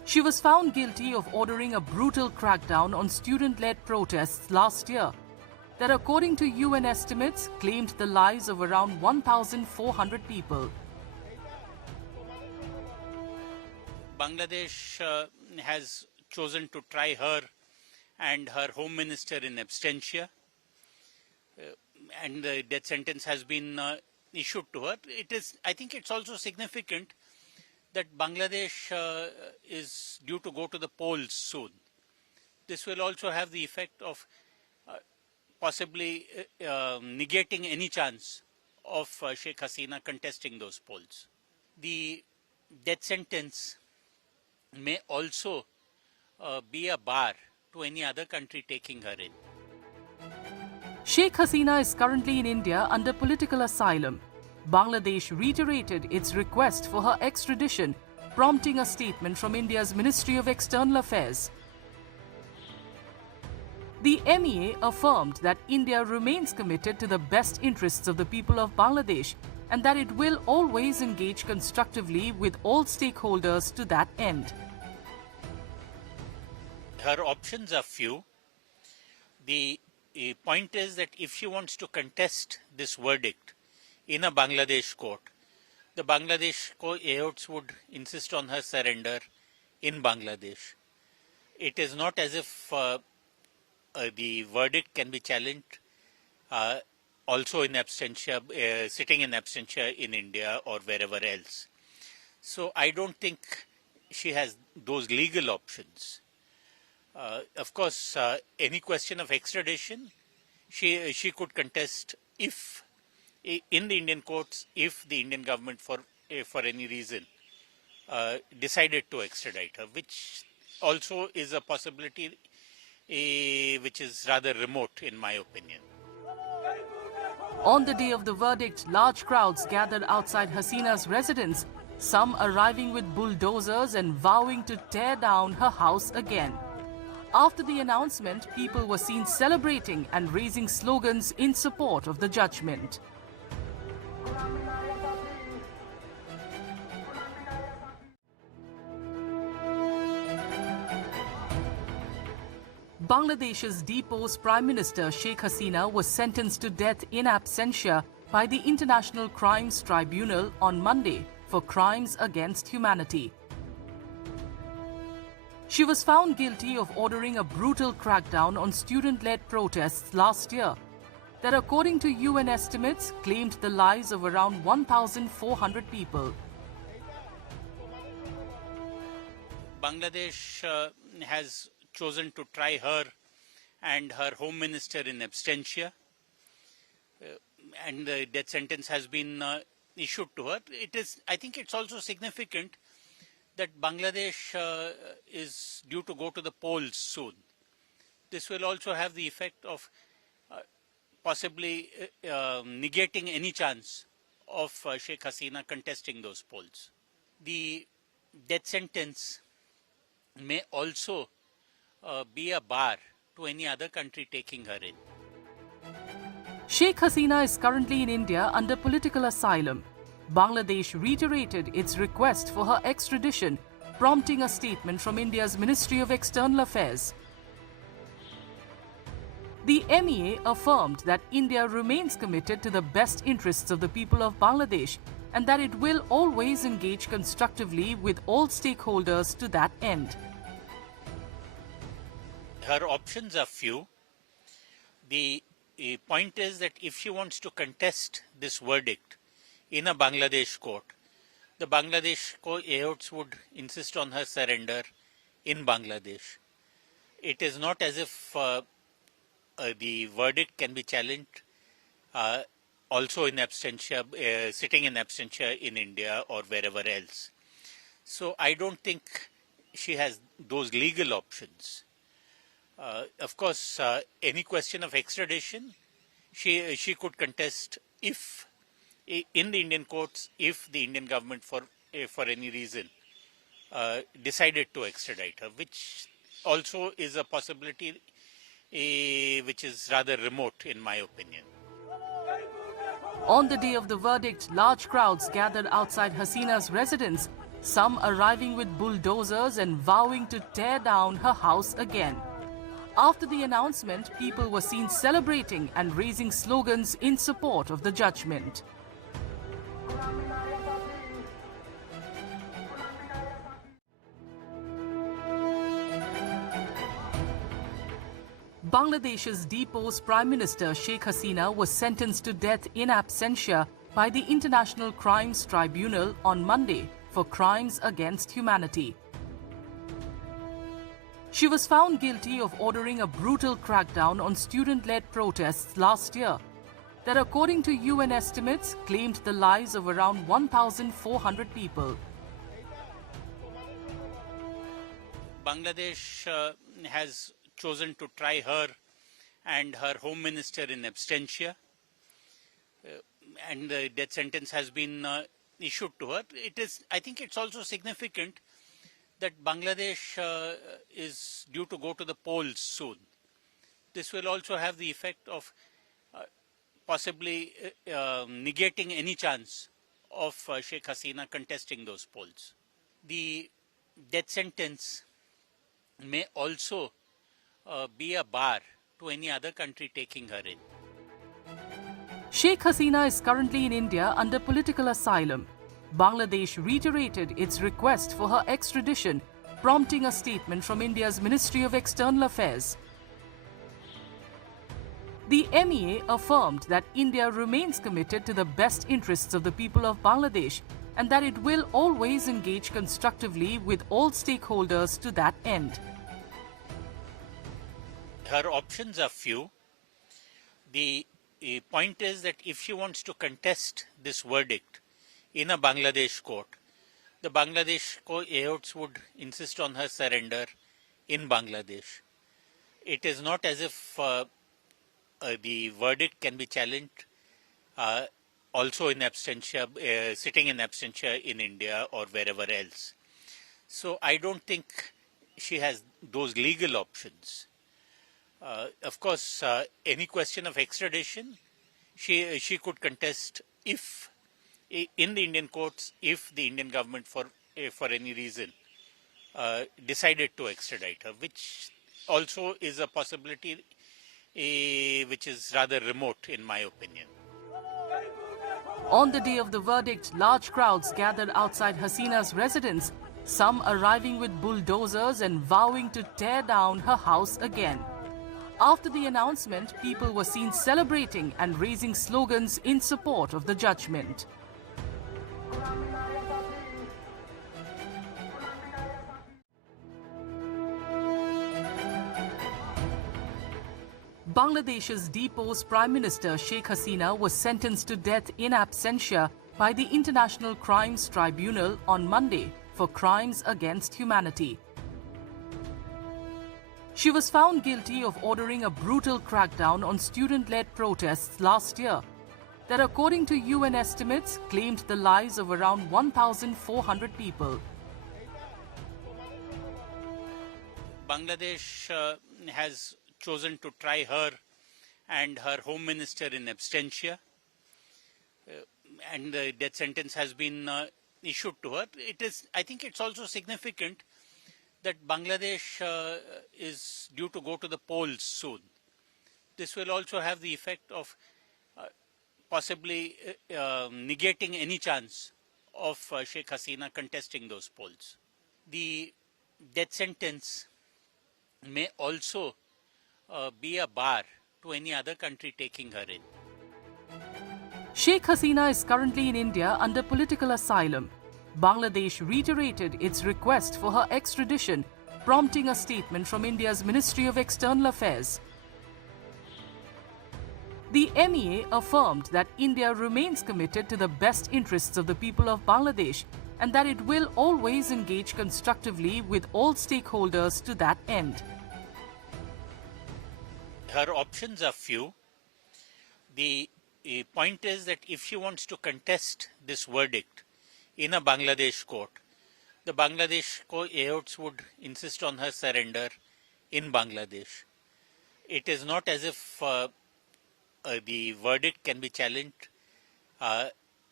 She was found guilty of ordering a brutal crackdown on student-led protests last year that, according to UN estimates, claimed the lives of around 1,400 people. Bangladesh has chosen to try her and her home minister in absentia, and the death sentence has been issued to her. I think it's also significant that Bangladesh is due to go to the polls soon. This will also have the effect of possibly negating any chance of Sheikh Hasina contesting those polls. The death sentence may also be a bar to any other country taking her in. Sheikh Hasina is currently in India under political asylum. Bangladesh reiterated its request for her extradition, prompting a statement from India's Ministry of External Affairs. The MEA affirmed that India remains committed to the best interests of the people of Bangladesh and that it will always engage constructively with all stakeholders to that end. Her options are few. The point is that if she wants to contest this verdict in a Bangladesh court, the Bangladesh courts would insist on her surrender in Bangladesh. It is not as if the verdict can be challenged also in absentia, sitting in absentia in India or wherever else. So I don't think she has those legal options. Of course, any question of extradition, she could contest if in the Indian courts, if the Indian government for any reason decided to extradite her, which also is a possibility which is rather remote in my opinion. On the day of the verdict, large crowds gathered outside Hasina's residence, some arriving with bulldozers and vowing to tear down her house again. After the announcement, people were seen celebrating and raising slogans in support of the judgment. Bangladesh's deposed Prime Minister Sheikh Hasina was sentenced to death in absentia by the International Crimes Tribunal on Monday for crimes against humanity. She was found guilty of ordering a brutal crackdown on student-led protests last year that, according to UN estimates, claimed the lives of around 1,400 people. Bangladesh has chosen to try her and her home minister in absentia, and the death sentence has been issued to her. I think it's also significant that Bangladesh is due to go to the polls soon. This will also have the effect of possibly negating any chance of Sheikh Hasina contesting those polls. The death sentence may also be a bar to any other country taking her in. Sheikh Hasina is currently in India under political asylum. Bangladesh reiterated its request for her extradition, prompting a statement from India's Ministry of External Affairs. The MEA affirmed that India remains committed to the best interests of the people of Bangladesh and that it will always engage constructively with all stakeholders to that end. Her options are few. The point is that if she wants to contest this verdict in a Bangladesh court, the Bangladesh courts would insist on her surrender in Bangladesh. It is not as if the verdict can be challenged also in absentia, sitting in absentia in India or wherever else. So I don't think she has those legal options. Of course, any question of extradition, she could contest if in the Indian courts, if the Indian government for any reason decided to extradite her, which also is a possibility which is rather remote in my opinion. On the day of the verdict, large crowds gathered outside Hasina's residence, some arriving with bulldozers and vowing to tear down her house again. After the announcement, people were seen celebrating and raising slogans in support of the judgment. Bangladesh's deposed Prime Minister Sheikh Hasina was sentenced to death in absentia by the International Crimes Tribunal on Monday for crimes against humanity. She was found guilty of ordering a brutal crackdown on student-led protests last year that, according to UN estimates, claimed the lives of around 1,400 people. Bangladesh has chosen to try her and her home minister in absentia, and the death sentence has been issued to her. I think it's also significant that Bangladesh is due to go to the polls soon. This will also have the effect of possibly negating any chance of Sheikh Hasina contesting those polls. The death sentence may also be a bar to any other country taking her in. Sheikh Hasina is currently in India under political asylum. Bangladesh reiterated its request for her extradition, prompting a statement from India's Ministry of External Affairs. The MEA affirmed that India remains committed to the best interests of the people of Bangladesh and that it will always engage constructively with all stakeholders to that end. Her options are few. The point is that if she wants to contest this verdict in a Bangladesh court, the Bangladesh courts would insist on her surrender in Bangladesh. It is not as if the verdict can be challenged also in absentia, sitting in absentia in India or wherever else. So I don't think she has those legal options. Of course, any question of extradition, she could contest if in the Indian courts, if the Indian government for any reason decided to extradite her, which also is a possibility which is rather remote in my opinion. On the day of the verdict, large crowds gathered outside Hasina's residence, some arriving with bulldozers and vowing to tear down her house again. After the announcement, people were seen celebrating and raising slogans in support of the judgment. Bangladesh's deposed Prime Minister Sheikh Hasina was sentenced to death in absentia by the International Crimes Tribunal on Monday for crimes against humanity. She was found guilty of ordering a brutal crackdown on student-led protests last year that, according to UN estimates, claimed the lives of around 1,400 people. Bangladesh has chosen to try her and her home minister in absentia, and the death sentence has been issued to her. I think it's also significant that Bangladesh is due to go to the polls soon. This will also have the effect of possibly negating any chance of Sheikh Hasina contesting those polls. The death sentence may also be a bar to any other country taking her in. Sheikh Hasina is currently in India under political asylum. Bangladesh reiterated its request for her extradition, prompting a statement from India's Ministry of External Affairs. The MEA affirmed that India remains committed to the best interests of the people of Bangladesh and that it will always engage constructively with all stakeholders to that end. Her options are few. The point is that if she wants to contest this verdict in a Bangladesh court, the Bangladesh courts would insist on her surrender in Bangladesh. It is not as if the verdict can be challenged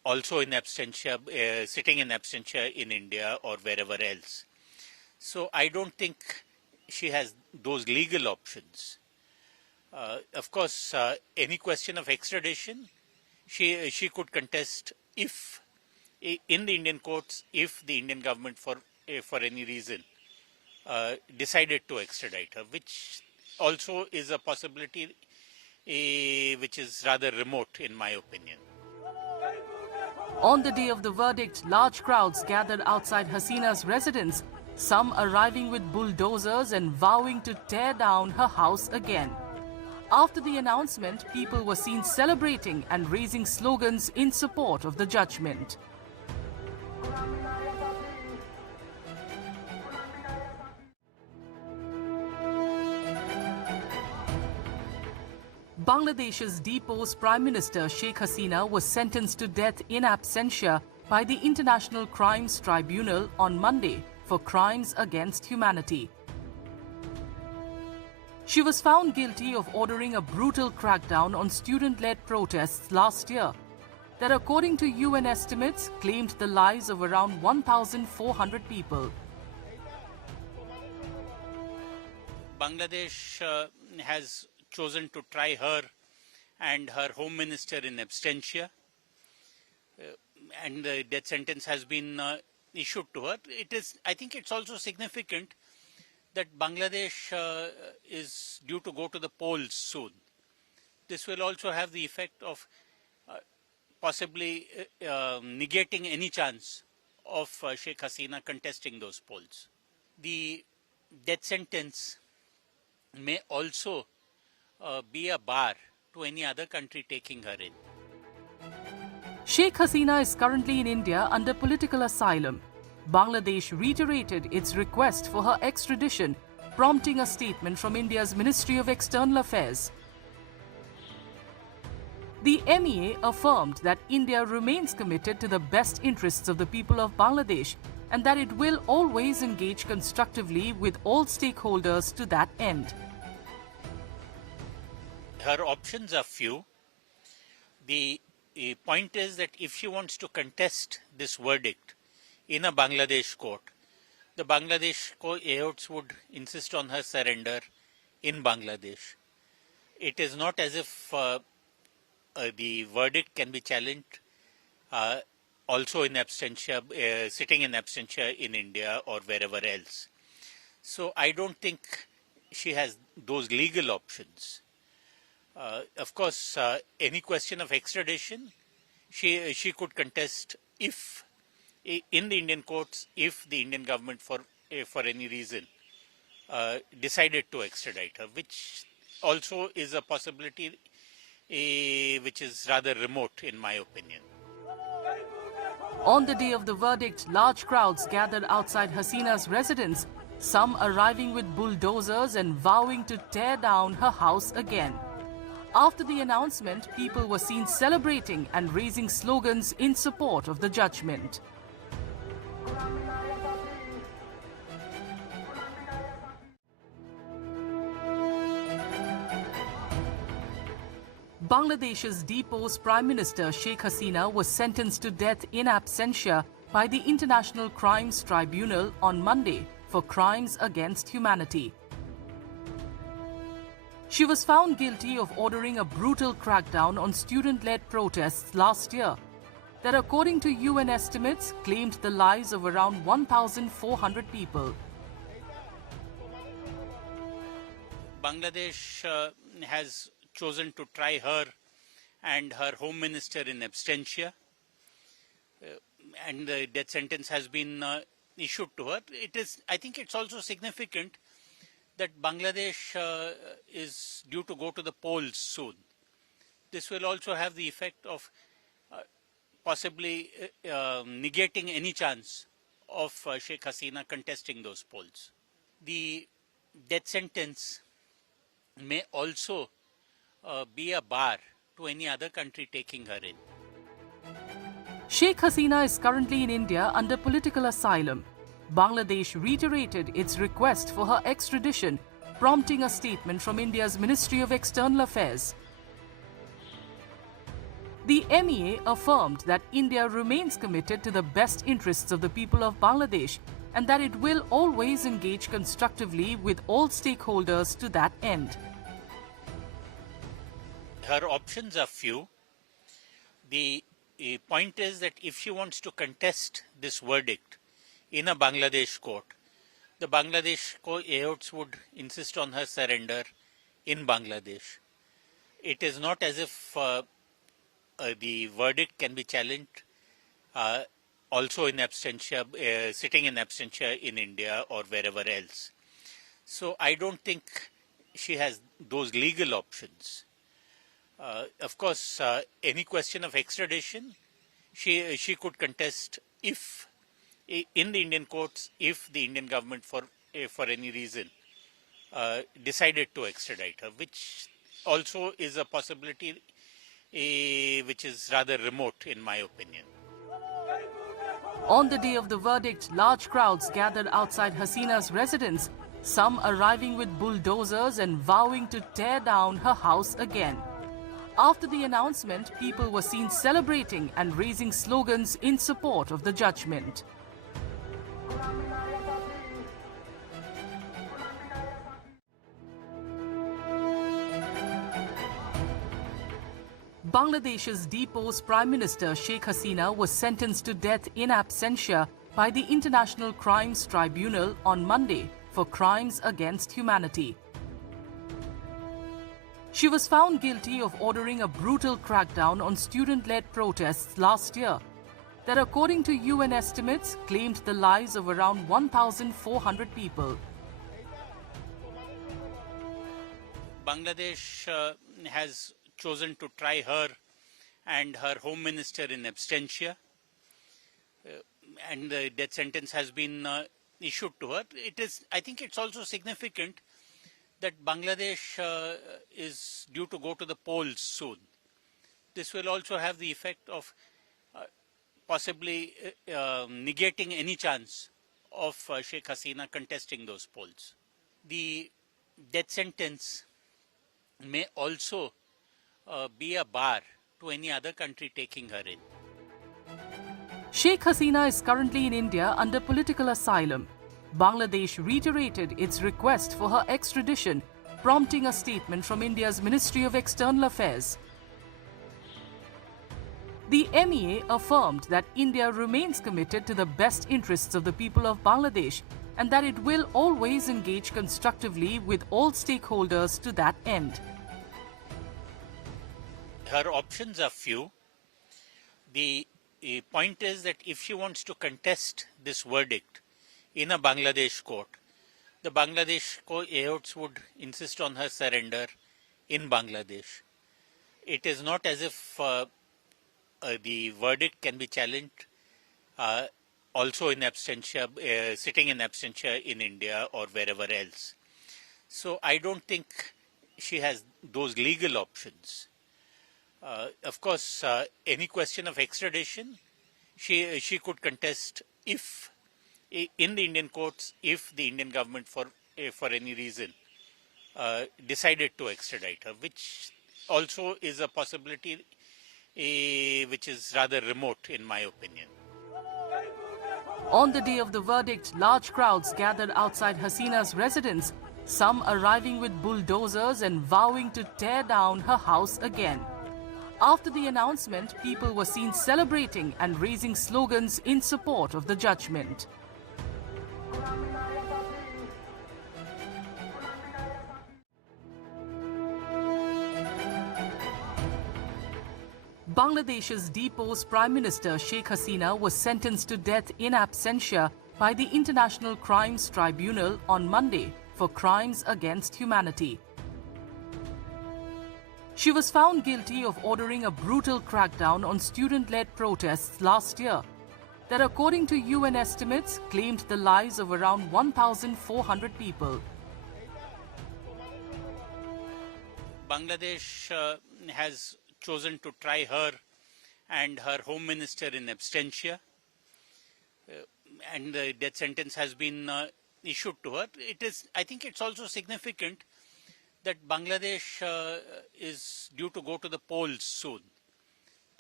also in absentia, sitting in absentia in India or wherever else. So I don't think she has those legal options. Of course, any question of extradition, she could contest if in the Indian courts, if the Indian government for any reason decided to extradite her, which also is a possibility which is rather remote in my opinion. On the day of the verdict, large crowds gathered outside Hasina's residence, some arriving with bulldozers and vowing to tear down her house again. After the announcement, people were seen celebrating and raising slogans in support of the judgment. Bangladesh's deposed Prime Minister Sheikh Hasina was sentenced to death in absentia by the International Crimes Tribunal on Monday for crimes against humanity. She was found guilty of ordering a brutal crackdown on student-led protests last year that, according to UN estimates, claimed the lives of around 1,400 people. Bangladesh has chosen to try her and her home minister in absentia, and the death sentence has been issued to her. I think it's also significant that Bangladesh is due to go to the polls soon. This will also have the effect of possibly negating any chance of Sheikh Hasina contesting those polls. The death sentence may also be a bar to any other country taking her in. Sheikh Hasina is currently in India under political asylum. Bangladesh reiterated its request for her extradition, prompting a statement from India's Ministry of External Affairs. The MEA affirmed that India remains committed to the best interests of the people of Bangladesh and that it will always engage constructively with all stakeholders to that end. Her options are few. The point is that if she wants to contest this verdict in a Bangladesh court, the Bangladesh courts would insist on her surrender in Bangladesh. It is not as if the verdict can be challenged also in absentia, sitting in absentia in India or wherever else. So I don't think she has those legal options. Of course, any question of extradition, she could contest if in the Indian courts, if the Indian government for any reason decided to extradite her, which also is a possibility which is rather remote in my opinion. On the day of the verdict, large crowds gathered outside Hasina's residence, some arriving with bulldozers and vowing to tear down her house again. After the announcement, people were seen celebrating and raising slogans in support of the judgment. Bangladesh's deposed Prime Minister Sheikh Hasina was sentenced to death in absentia by the International Crimes Tribunal on Monday for crimes against humanity. She was found guilty of ordering a brutal crackdown on student-led protests last year that, according to UN estimates, claimed the lives of around 1,400 people. Bangladesh has chosen to try her and her home minister in absentia, and the death sentence has been issued to her. I think it's also significant that Bangladesh is due to go to the polls soon. This will also have the effect of possibly negating any chance of Sheikh Hasina contesting those polls. The death sentence may also be a bar to any other country taking her in. Sheikh Hasina is currently in India under political asylum. Bangladesh reiterated its request for her extradition, prompting a statement from India's Ministry of External Affairs. The MEA affirmed that India remains committed to the best interests of the people of Bangladesh and that it will always engage constructively with all stakeholders to that end. Her options are few. The point is that if she wants to contest this verdict in a Bangladesh court, the Bangladesh courts would insist on her surrender in Bangladesh. It is not as if the verdict can be challenged also in absentia, sitting in absentia in India or wherever else. So I don't think she has those legal options. Of course, any question of extradition, she could contest if in the Indian courts, if the Indian government for any reason decided to extradite her, which also is a possibility which is rather remote in my opinion. On the day of the verdict, large crowds gathered outside Hasina's residence, some arriving with bulldozers and vowing to tear down her house again. After the announcement, people were seen celebrating and raising slogans in support of the judgment. Bangladesh's deposed Prime Minister Sheikh Hasina was sentenced to death in absentia by the International Crimes Tribunal on Monday for crimes against humanity. She was found guilty of ordering a brutal crackdown on student-led protests last year that, according to UN estimates, claimed the lives of around 1,400 people. Bangladesh has chosen to try her and her home minister in absentia, and the death sentence has been issued to her. I think it's also significant that Bangladesh is due to go to the polls soon. This will also have the effect of possibly negating any chance of Sheikh Hasina contesting those polls. The death sentence may also be a bar to any other country taking her in. Sheikh Hasina is currently in India under political asylum. Bangladesh reiterated its request for her extradition, prompting a statement from India's Ministry of External Affairs. The MEA affirmed that India remains committed to the best interests of the people of Bangladesh and that it will always engage constructively with all stakeholders to that end. Her options are few. The point is that if she wants to contest this verdict in a Bangladesh court, the Bangladesh courts would insist on her surrender in Bangladesh. It is not as if the verdict can be challenged also in absentia, sitting in absentia in India or wherever else. So I don't think she has those legal options. Of course, any question of extradition, she could contest if in the Indian courts, if the Indian government for any reason decided to extradite her, which also is a possibility which is rather remote in my opinion. On the day of the verdict, large crowds gathered outside Hasina's residence, some arriving with bulldozers and vowing to tear down her house again. After the announcement, people were seen celebrating and raising slogans in support of the judgment. Bangladesh's deposed Prime Minister Sheikh Hasina was sentenced to death in absentia by the International Crimes Tribunal on Monday for crimes against humanity. She was found guilty of ordering a brutal crackdown on student-led protests last year that, according to UN estimates, claimed the lives of around 1,400 people. Bangladesh has chosen to try her and her home minister in absentia, and the death sentence has been issued to her. I think it's also significant that Bangladesh is due to go to the polls soon.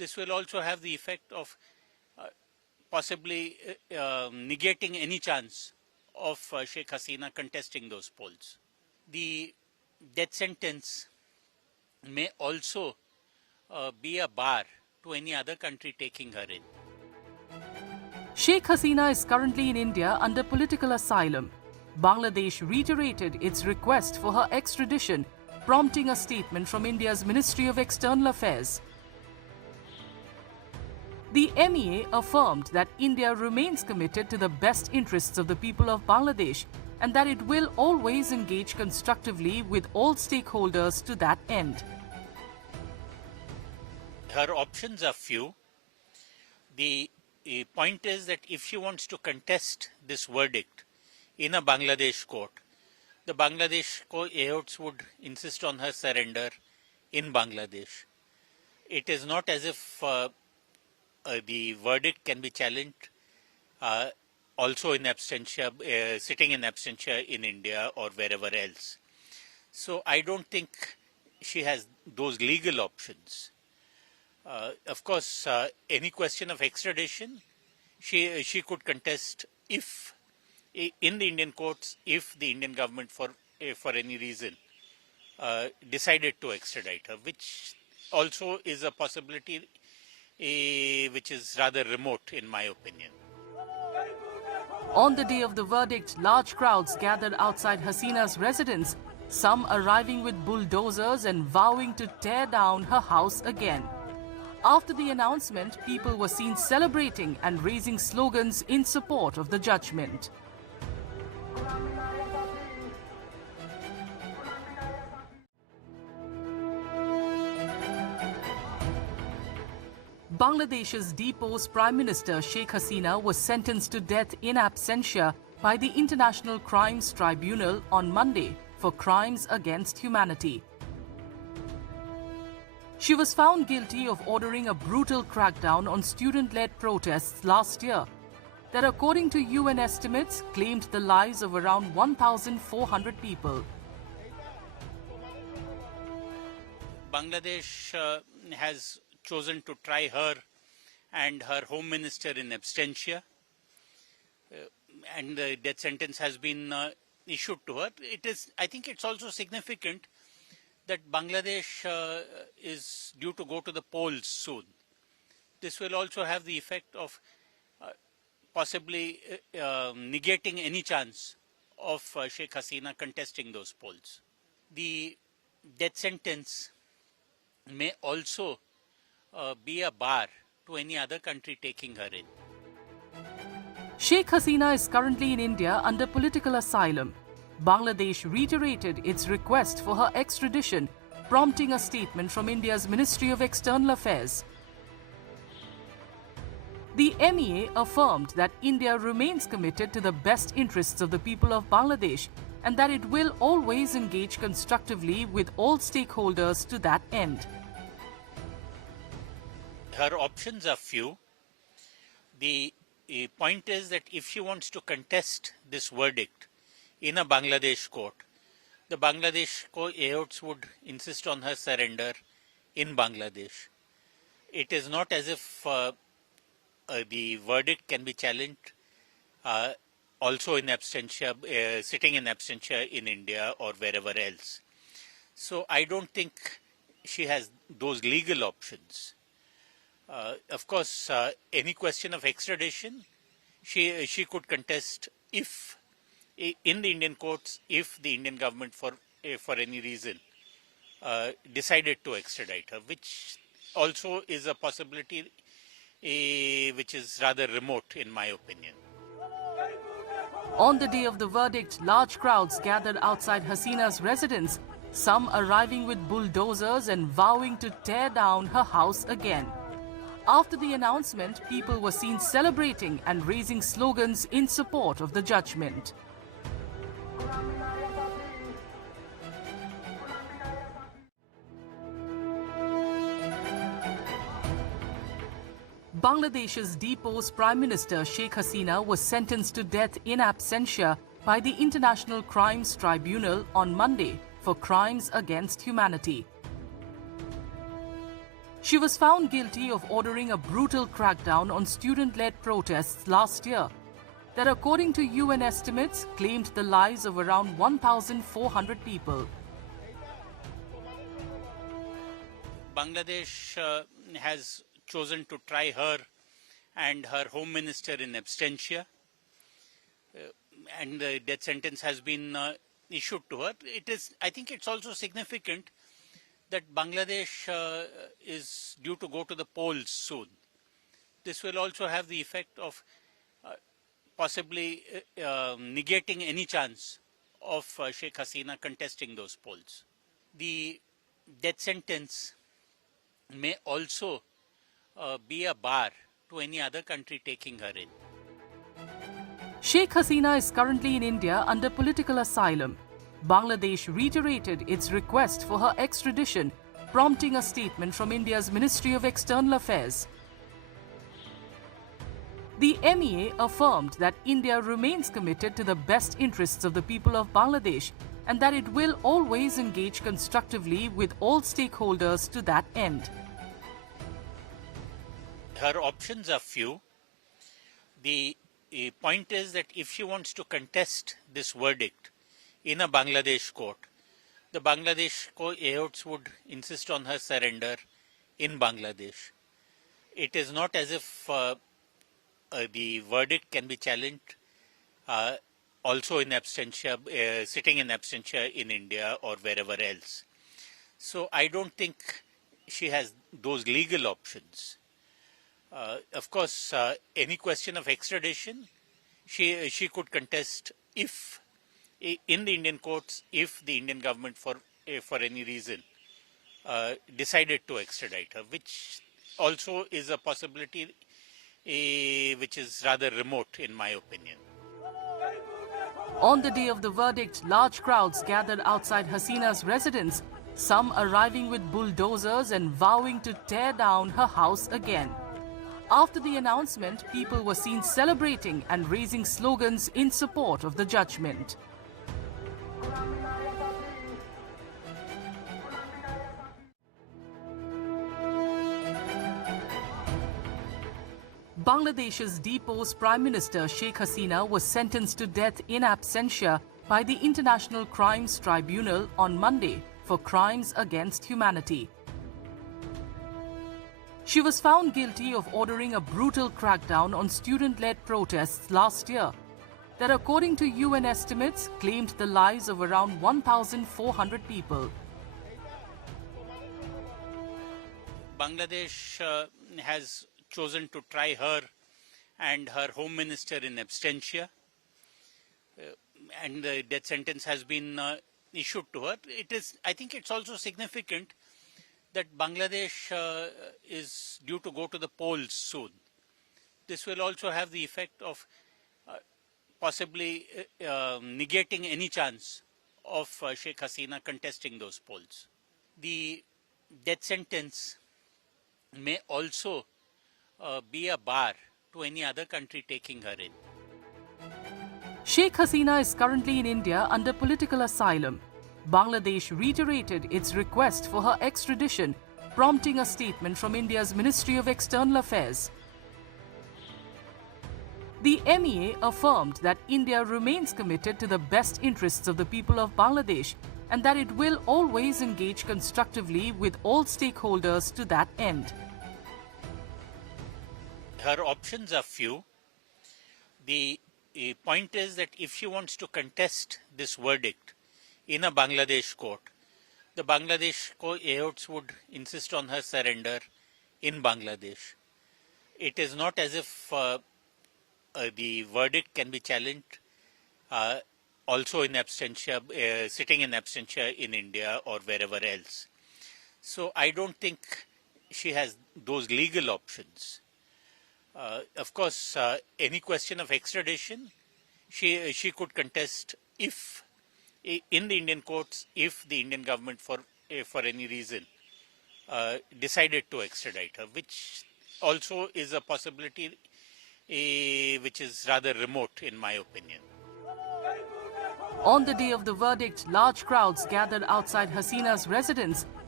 This will also have the effect of possibly negating any chance of Sheikh Hasina contesting those polls. The death sentence may also be a bar to any other country taking her in. Sheikh Hasina is currently in India under political asylum. Bangladesh reiterated its request for her extradition, prompting a statement from India's Ministry of External Affairs. The MEA affirmed that India remains committed to the best interests of the people of Bangladesh and that it will always engage constructively with all stakeholders to that end. Her options are few. The point is that if she wants to contest this verdict in a Bangladesh court, the Bangladesh courts would insist on her surrender in Bangladesh. It is not as if the verdict can be challenged also in absentia, sitting in absentia in India or wherever else. So I don't think she has those legal options. Of course, any question of extradition, she could contest if in the Indian courts, if the Indian government for any reason decided to extradite her, which also is a possibility which is rather remote in my opinion. On the day of the verdict, large crowds gathered outside Hasina's residence, some arriving with bulldozers and vowing to tear down her house again. After the announcement, people were seen celebrating and raising slogans in support of the judgment. Bangladesh's deposed Prime Minister Sheikh Hasina was sentenced to death in absentia by the International Crimes Tribunal on Monday for crimes against humanity. She was found guilty of ordering a brutal crackdown on student-led protests last year that, according to UN estimates, claimed the lives of around 1,400 people. Bangladesh has chosen to try her and her home minister in absentia, and the death sentence has been issued to her. I think it's also significant that Bangladesh is due to go to the polls soon. This will also have the effect of possibly negating any chance of Sheikh Hasina contesting those polls. The death sentence may also be a bar to any other country taking her in. Sheikh Hasina is currently in India under political asylum. Bangladesh reiterated its request for her extradition, prompting a statement from India's Ministry of External Affairs. The MEA affirmed that India remains committed to the best interests of the people of Bangladesh and that it will always engage constructively with all stakeholders to that end. Her options are few. The point is that if she wants to contest this verdict in a Bangladesh court, the Bangladesh courts would insist on her surrender in Bangladesh. It is not as if the verdict can be challenged also in absentia, sitting in absentia in India or wherever else. So I don't think she has those legal options. Of course, any question of extradition, she could contest if in the Indian courts, if the Indian government for any reason decided to extradite her, which also is a possibility which is rather remote in my opinion. On the day of the verdict, large crowds gathered outside Hasina's residence, some arriving with bulldozers and vowing to tear down her house again. After the announcement, people were seen celebrating and raising slogans in support of the judgment. Bangladesh's deposed Prime Minister Sheikh Hasina was sentenced to death in absentia by the International Crimes Tribunal on Monday for crimes against humanity. She was found guilty of ordering a brutal crackdown on student-led protests last year that, according to UN estimates, claimed the lives of around 1,400 people. Bangladesh has chosen to try her and her home minister in absentia, and the death sentence has been issued to her. I think it's also significant that Bangladesh is due to go to the polls soon. This will also have the effect of possibly negating any chance of Sheikh Hasina contesting those polls. The death sentence may also be a bar to any other country taking her in. Sheikh Hasina is currently in India under political asylum. Bangladesh reiterated its request for her extradition, prompting a statement from India's Ministry of External Affairs. The MEA affirmed that India remains committed to the best interests of the people of Bangladesh and that it will always engage constructively with all stakeholders to that end. Her options are few. The point is that if she wants to contest this verdict in a Bangladesh court, the Bangladesh courts would insist on her surrender in Bangladesh. It is not as if the verdict can be challenged also in absentia, sitting in absentia in India or wherever else. So I don't think she has those legal options. Of course, any question of extradition, she could contest if in the Indian courts, if the Indian government for any reason decided to extradite her, which also is a possibility which is rather remote in my opinion. On the day of the verdict, large crowds gathered outside Hasina's residence, some arriving with bulldozers and vowing to tear down her house again. After the announcement, people were seen celebrating and raising slogans in support of the judgment. Bangladesh's deposed Prime Minister Sheikh Hasina was sentenced to death in absentia by the International Crimes Tribunal on Monday for crimes against humanity. She was found guilty of ordering a brutal crackdown on student-led protests last year that, according to UN estimates, claimed the lives of around 1,400 people. Bangladesh has chosen to try her and her home minister in absentia, and the death sentence has been issued to her. I think it's also significant that Bangladesh is due to go to the polls soon. This will also have the effect of possibly negating any chance of Sheikh Hasina contesting those polls. The death sentence may also be a bar to any other country taking her in. Sheikh Hasina is currently in India under political asylum. Bangladesh reiterated its request for her extradition, prompting a statement from India's Ministry of External Affairs. The MEA affirmed that India remains committed to the best interests of the people of Bangladesh and that it will always engage constructively with all stakeholders to that end. Her options are few. The point is that if she wants to contest this verdict in a Bangladesh court, the Bangladesh courts would insist on her surrender in Bangladesh. It is not as if the verdict can be challenged also in absentia, sitting in absentia in India or wherever else. So I don't think she has those legal options. Of course, any question of extradition, she could contest if in the Indian courts, if the Indian government for any reason decided to extradite her, which also is a possibility which is rather remote in my opinion. On the day of the verdict, large crowds gathered outside Hasina's residence,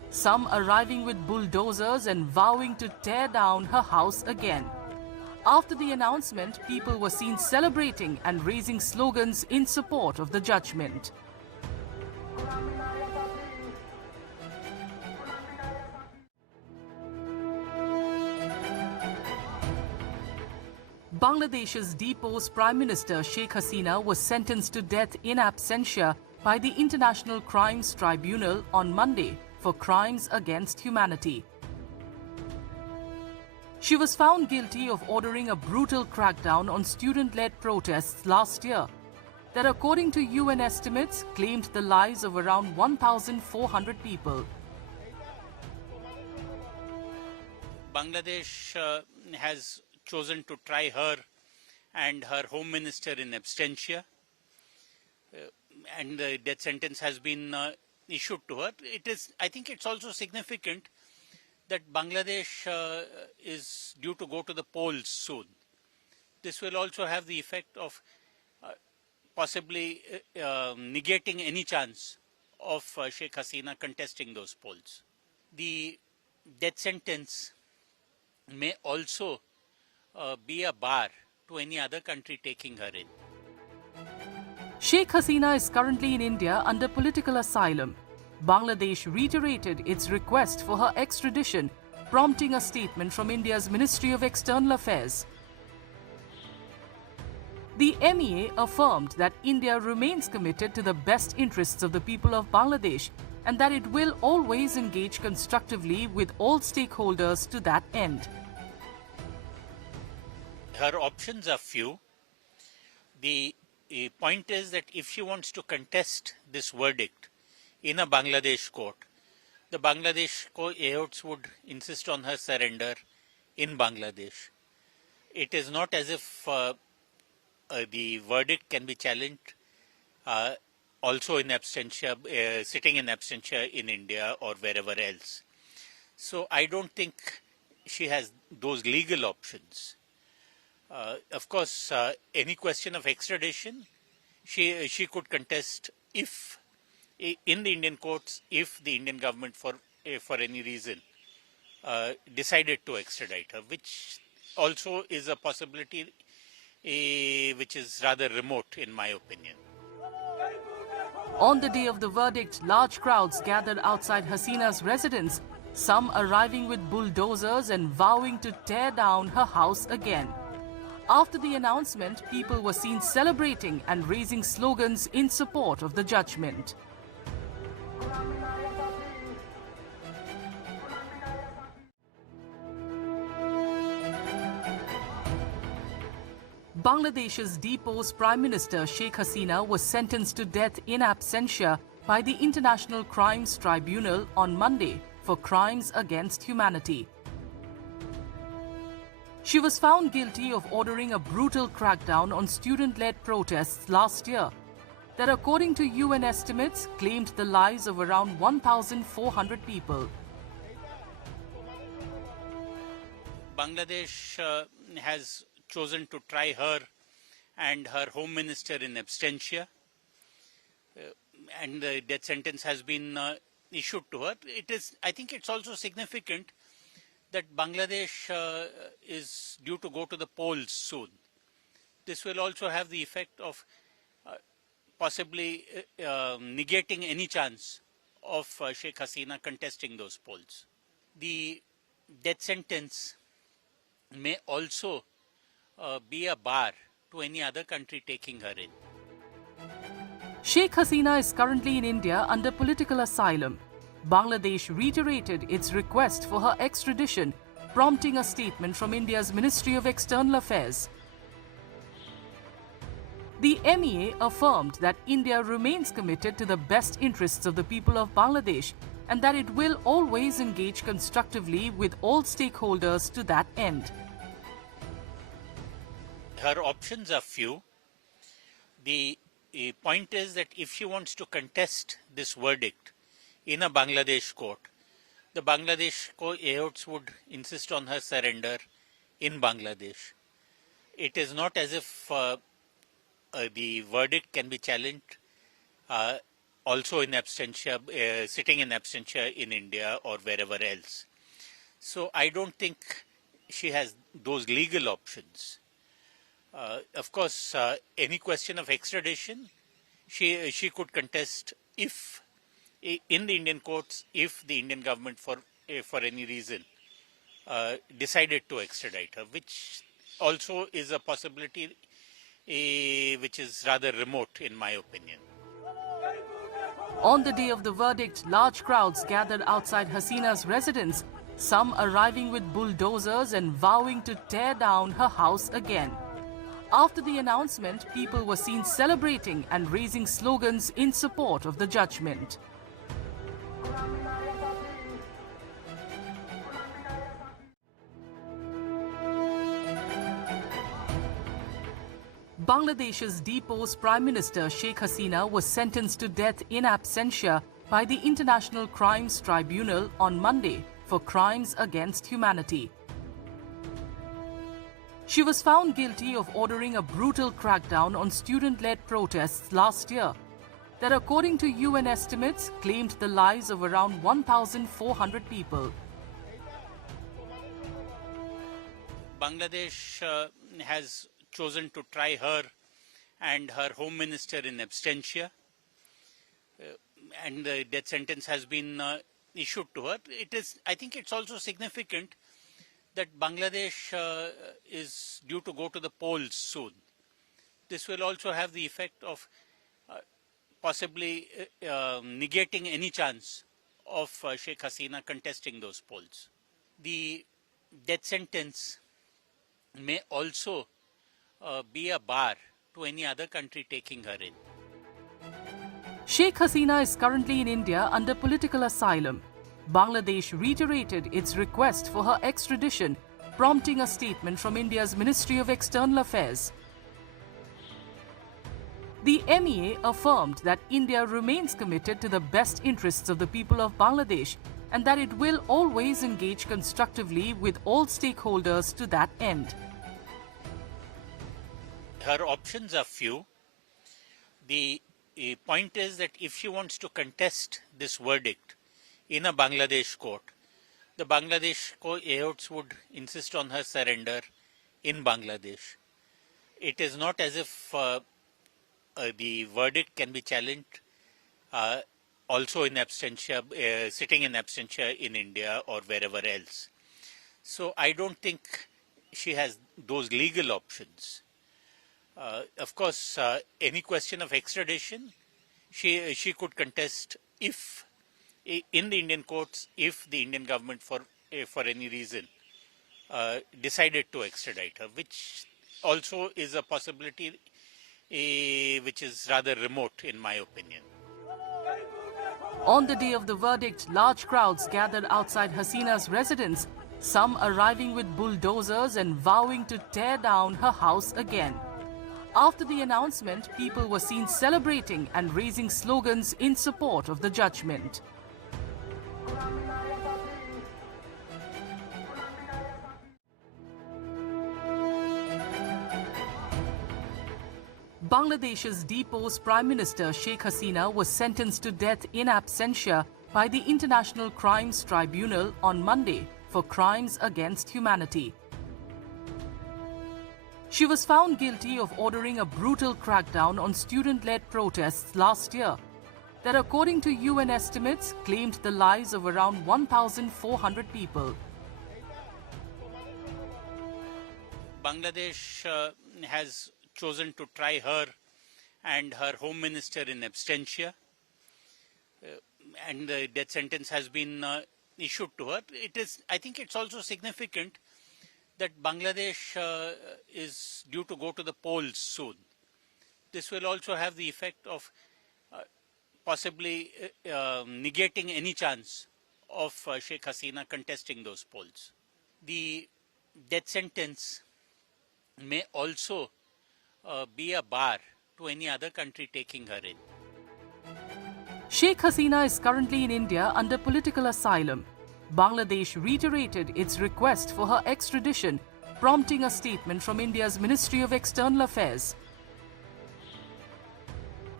some arriving with bulldozers and vowing to tear down her house again. After the announcement, people were seen celebrating and raising slogans in support of the judgment. Bangladesh's deposed Prime Minister Sheikh Hasina was sentenced to death in absentia by the International Crimes Tribunal on Monday for crimes against humanity. She was found guilty of ordering a brutal crackdown on student-led protests last year that, according to UN estimates, claimed the lives of around 1,400 people. Bangladesh has chosen to try her and her home minister in absentia, and the death sentence has been issued to her. I think it's also significant that Bangladesh is due to go to the polls soon. This will also have the effect of possibly negating any chance of Sheikh Hasina contesting those polls. The death sentence may also be a bar to any other country taking her in. Sheikh Hasina is currently in India under political asylum. Bangladesh reiterated its request for her extradition, prompting a statement from India's Ministry of External Affairs. The MEA affirmed that India remains committed to the best interests of the people of Bangladesh and that it will always engage constructively with all stakeholders to that end. Her options are few. The point is that if she wants to contest this verdict in a Bangladesh court, the Bangladesh courts would insist on her surrender in Bangladesh. It is not as if the verdict can be challenged also in absentia, sitting in absentia in India or wherever else. So I don't think she has those legal options. Of course, any question of extradition, she could contest if in the Indian courts, if the Indian government for any reason decided to extradite her, which also is a possibility which is rather remote in my opinion. On the day of the verdict, large crowds gathered outside Hasina's residence, some arriving with bulldozers and vowing to tear down her house again. After the announcement, people were seen celebrating and raising slogans in support of the judgment. Bangladesh's deposed Prime Minister Sheikh Hasina was sentenced to death in absentia by the International Crimes Tribunal on Monday for crimes against humanity. She was found guilty of ordering a brutal crackdown on student-led protests last year that, according to UN estimates, claimed the lives of around 1,400 people. Bangladesh has chosen to try her and her home minister in absentia, and the death sentence has been issued to her. I think it's also significant that Bangladesh is due to go to the polls soon. This will also have the effect of possibly negating any chance of Sheikh Hasina contesting those polls. The death sentence may also be a bar to any other country taking her in. Sheikh Hasina is currently in India under political asylum. Bangladesh reiterated its request for her extradition, prompting a statement from India's Ministry of External Affairs. The MEA affirmed that India remains committed to the best interests of the people of Bangladesh and that it will always engage constructively with all stakeholders to that end. Her options are few. The point is that if she wants to contest this verdict in a Bangladesh court, the Bangladesh courts would insist on her surrender in Bangladesh. It is not as if the verdict can be challenged also in absentia, sitting in absentia in India or wherever else. So I don't think she has those legal options. Of course, any question of extradition, she could contest if in the Indian courts, if the Indian government for any reason decided to extradite her, which also is a possibility which is rather remote in my opinion. On the day of the verdict, large crowds gathered outside Hasina's residence, some arriving with bulldozers and vowing to tear down her house again. After the announcement, people were seen celebrating and raising slogans in support of the judgment. Bangladesh's deposed Prime Minister Sheikh Hasina was sentenced to death in absentia by the International Crimes Tribunal on Monday for crimes against humanity. She was found guilty of ordering a brutal crackdown on student-led protests last year that, according to UN estimates, claimed the lives of around 1,400 people. Bangladesh has chosen to try her and her home minister in absentia, and the death sentence has been issued to her. I think it's also significant that Bangladesh is due to go to the polls soon. This will also have the effect of possibly negating any chance of Sheikh Hasina contesting those polls. The death sentence may also be a bar to any other country taking her in. Sheikh Hasina is currently in India under political asylum. Bangladesh reiterated its request for her extradition, prompting a statement from India's Ministry of External Affairs. The MEA affirmed that India remains committed to the best interests of the people of Bangladesh and that it will always engage constructively with all stakeholders to that end. Her options are few. The point is that if she wants to contest this verdict in a Bangladesh court, the Bangladesh courts would insist on her surrender in Bangladesh. It is not as if the verdict can be challenged also in absentia, sitting in absentia in India or wherever else. So I don't think she has those legal options. Of course, any question of extradition, she could contest if in the Indian courts, if the Indian government for any reason decided to extradite her, which also is a possibility which is rather remote in my opinion. On the day of the verdict, large crowds gathered outside Hasina's residence, some arriving with bulldozers and vowing to tear down her house again. After the announcement, people were seen celebrating and raising slogans in support of the judgment. Bangladesh's deposed Prime Minister Sheikh Hasina was sentenced to death in absentia by the International Crimes Tribunal on Monday for crimes against humanity. She was found guilty of ordering a brutal crackdown on student-led protests last year that, according to UN estimates, claimed the lives of around 1,400 people. Bangladesh has chosen to try her and her home minister in absentia, and the death sentence has been issued to her. I think it's also significant that Bangladesh is due to go to the polls soon. This will also have the effect of possibly negating any chance of Sheikh Hasina contesting those polls. The death sentence may also be a bar to any other country taking her in. Sheikh Hasina is currently in India under political asylum. Bangladesh reiterated its request for her extradition, prompting a statement from India's Ministry of External Affairs.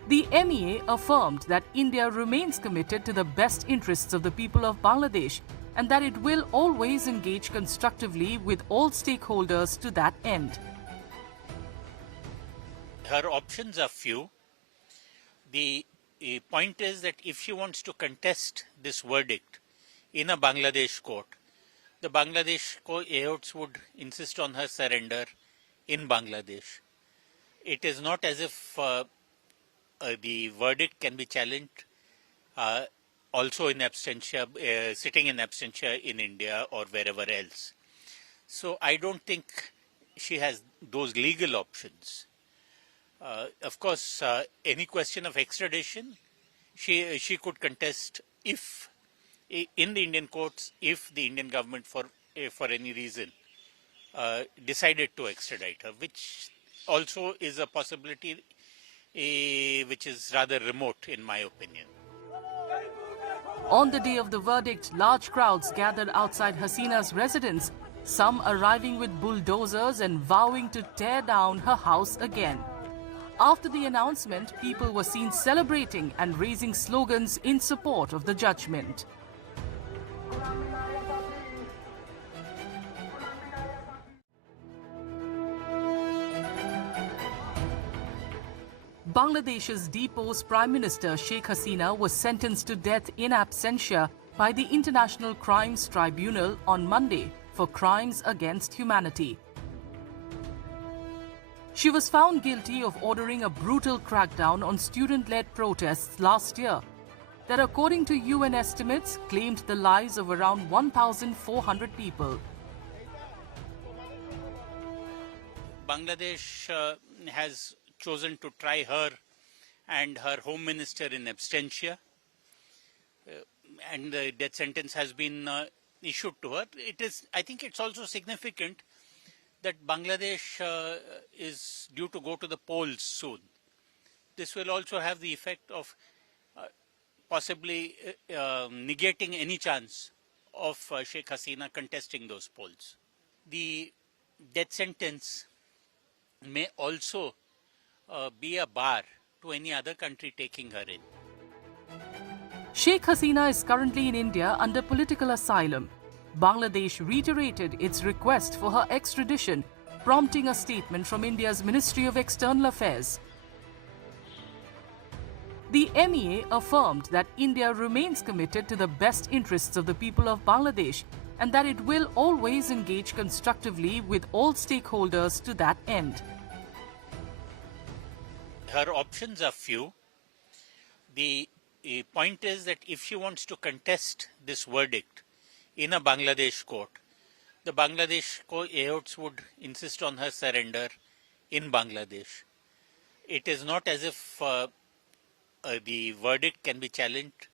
The MEA affirmed that India remains committed to the best interests of the people of Bangladesh and that it will always engage constructively with all stakeholders to that end. Her options are few. The point is that if she wants to contest this verdict in a Bangladesh court, the Bangladesh courts would insist on her surrender in Bangladesh. It is not as if the verdict can be challenged also in absentia, sitting in absentia in India or wherever else. So I don't think she has those legal options. Of course, any question of extradition, she could contest if in the Indian courts, if the Indian government for any reason decided to extradite her, which also is a possibility which is rather remote in my opinion. On the day of the verdict, large crowds gathered outside Hasina's residence, some arriving with bulldozers and vowing to tear down her house again. After the announcement, people were seen celebrating and raising slogans in support of the judgment. Bangladesh's deposed Prime Minister Sheikh Hasina was sentenced to death in absentia by the International Crimes Tribunal on Monday for crimes against humanity. She was found guilty of ordering a brutal crackdown on student-led protests last year that, according to UN estimates, claimed the lives of around 1,400 people. Bangladesh has chosen to try her and her home minister in absentia, and the death sentence has been issued to her. I think it's also significant that Bangladesh is due to go to the polls soon. This will also have the effect of possibly negating any chance of Sheikh Hasina contesting those polls. The death sentence may also be a bar to any other country taking her in. Sheikh Hasina is currently in India under political asylum. Bangladesh reiterated its request for her extradition, prompting a statement from India's Ministry of External Affairs. The MEA affirmed that India remains committed to the best interests of the people of Bangladesh and that it will always engage constructively with all stakeholders to that end. Her options are few. The point is that if she wants to contest this verdict in a Bangladesh court, the Bangladesh courts would insist on her surrender in Bangladesh. It is not as if the verdict can be challenged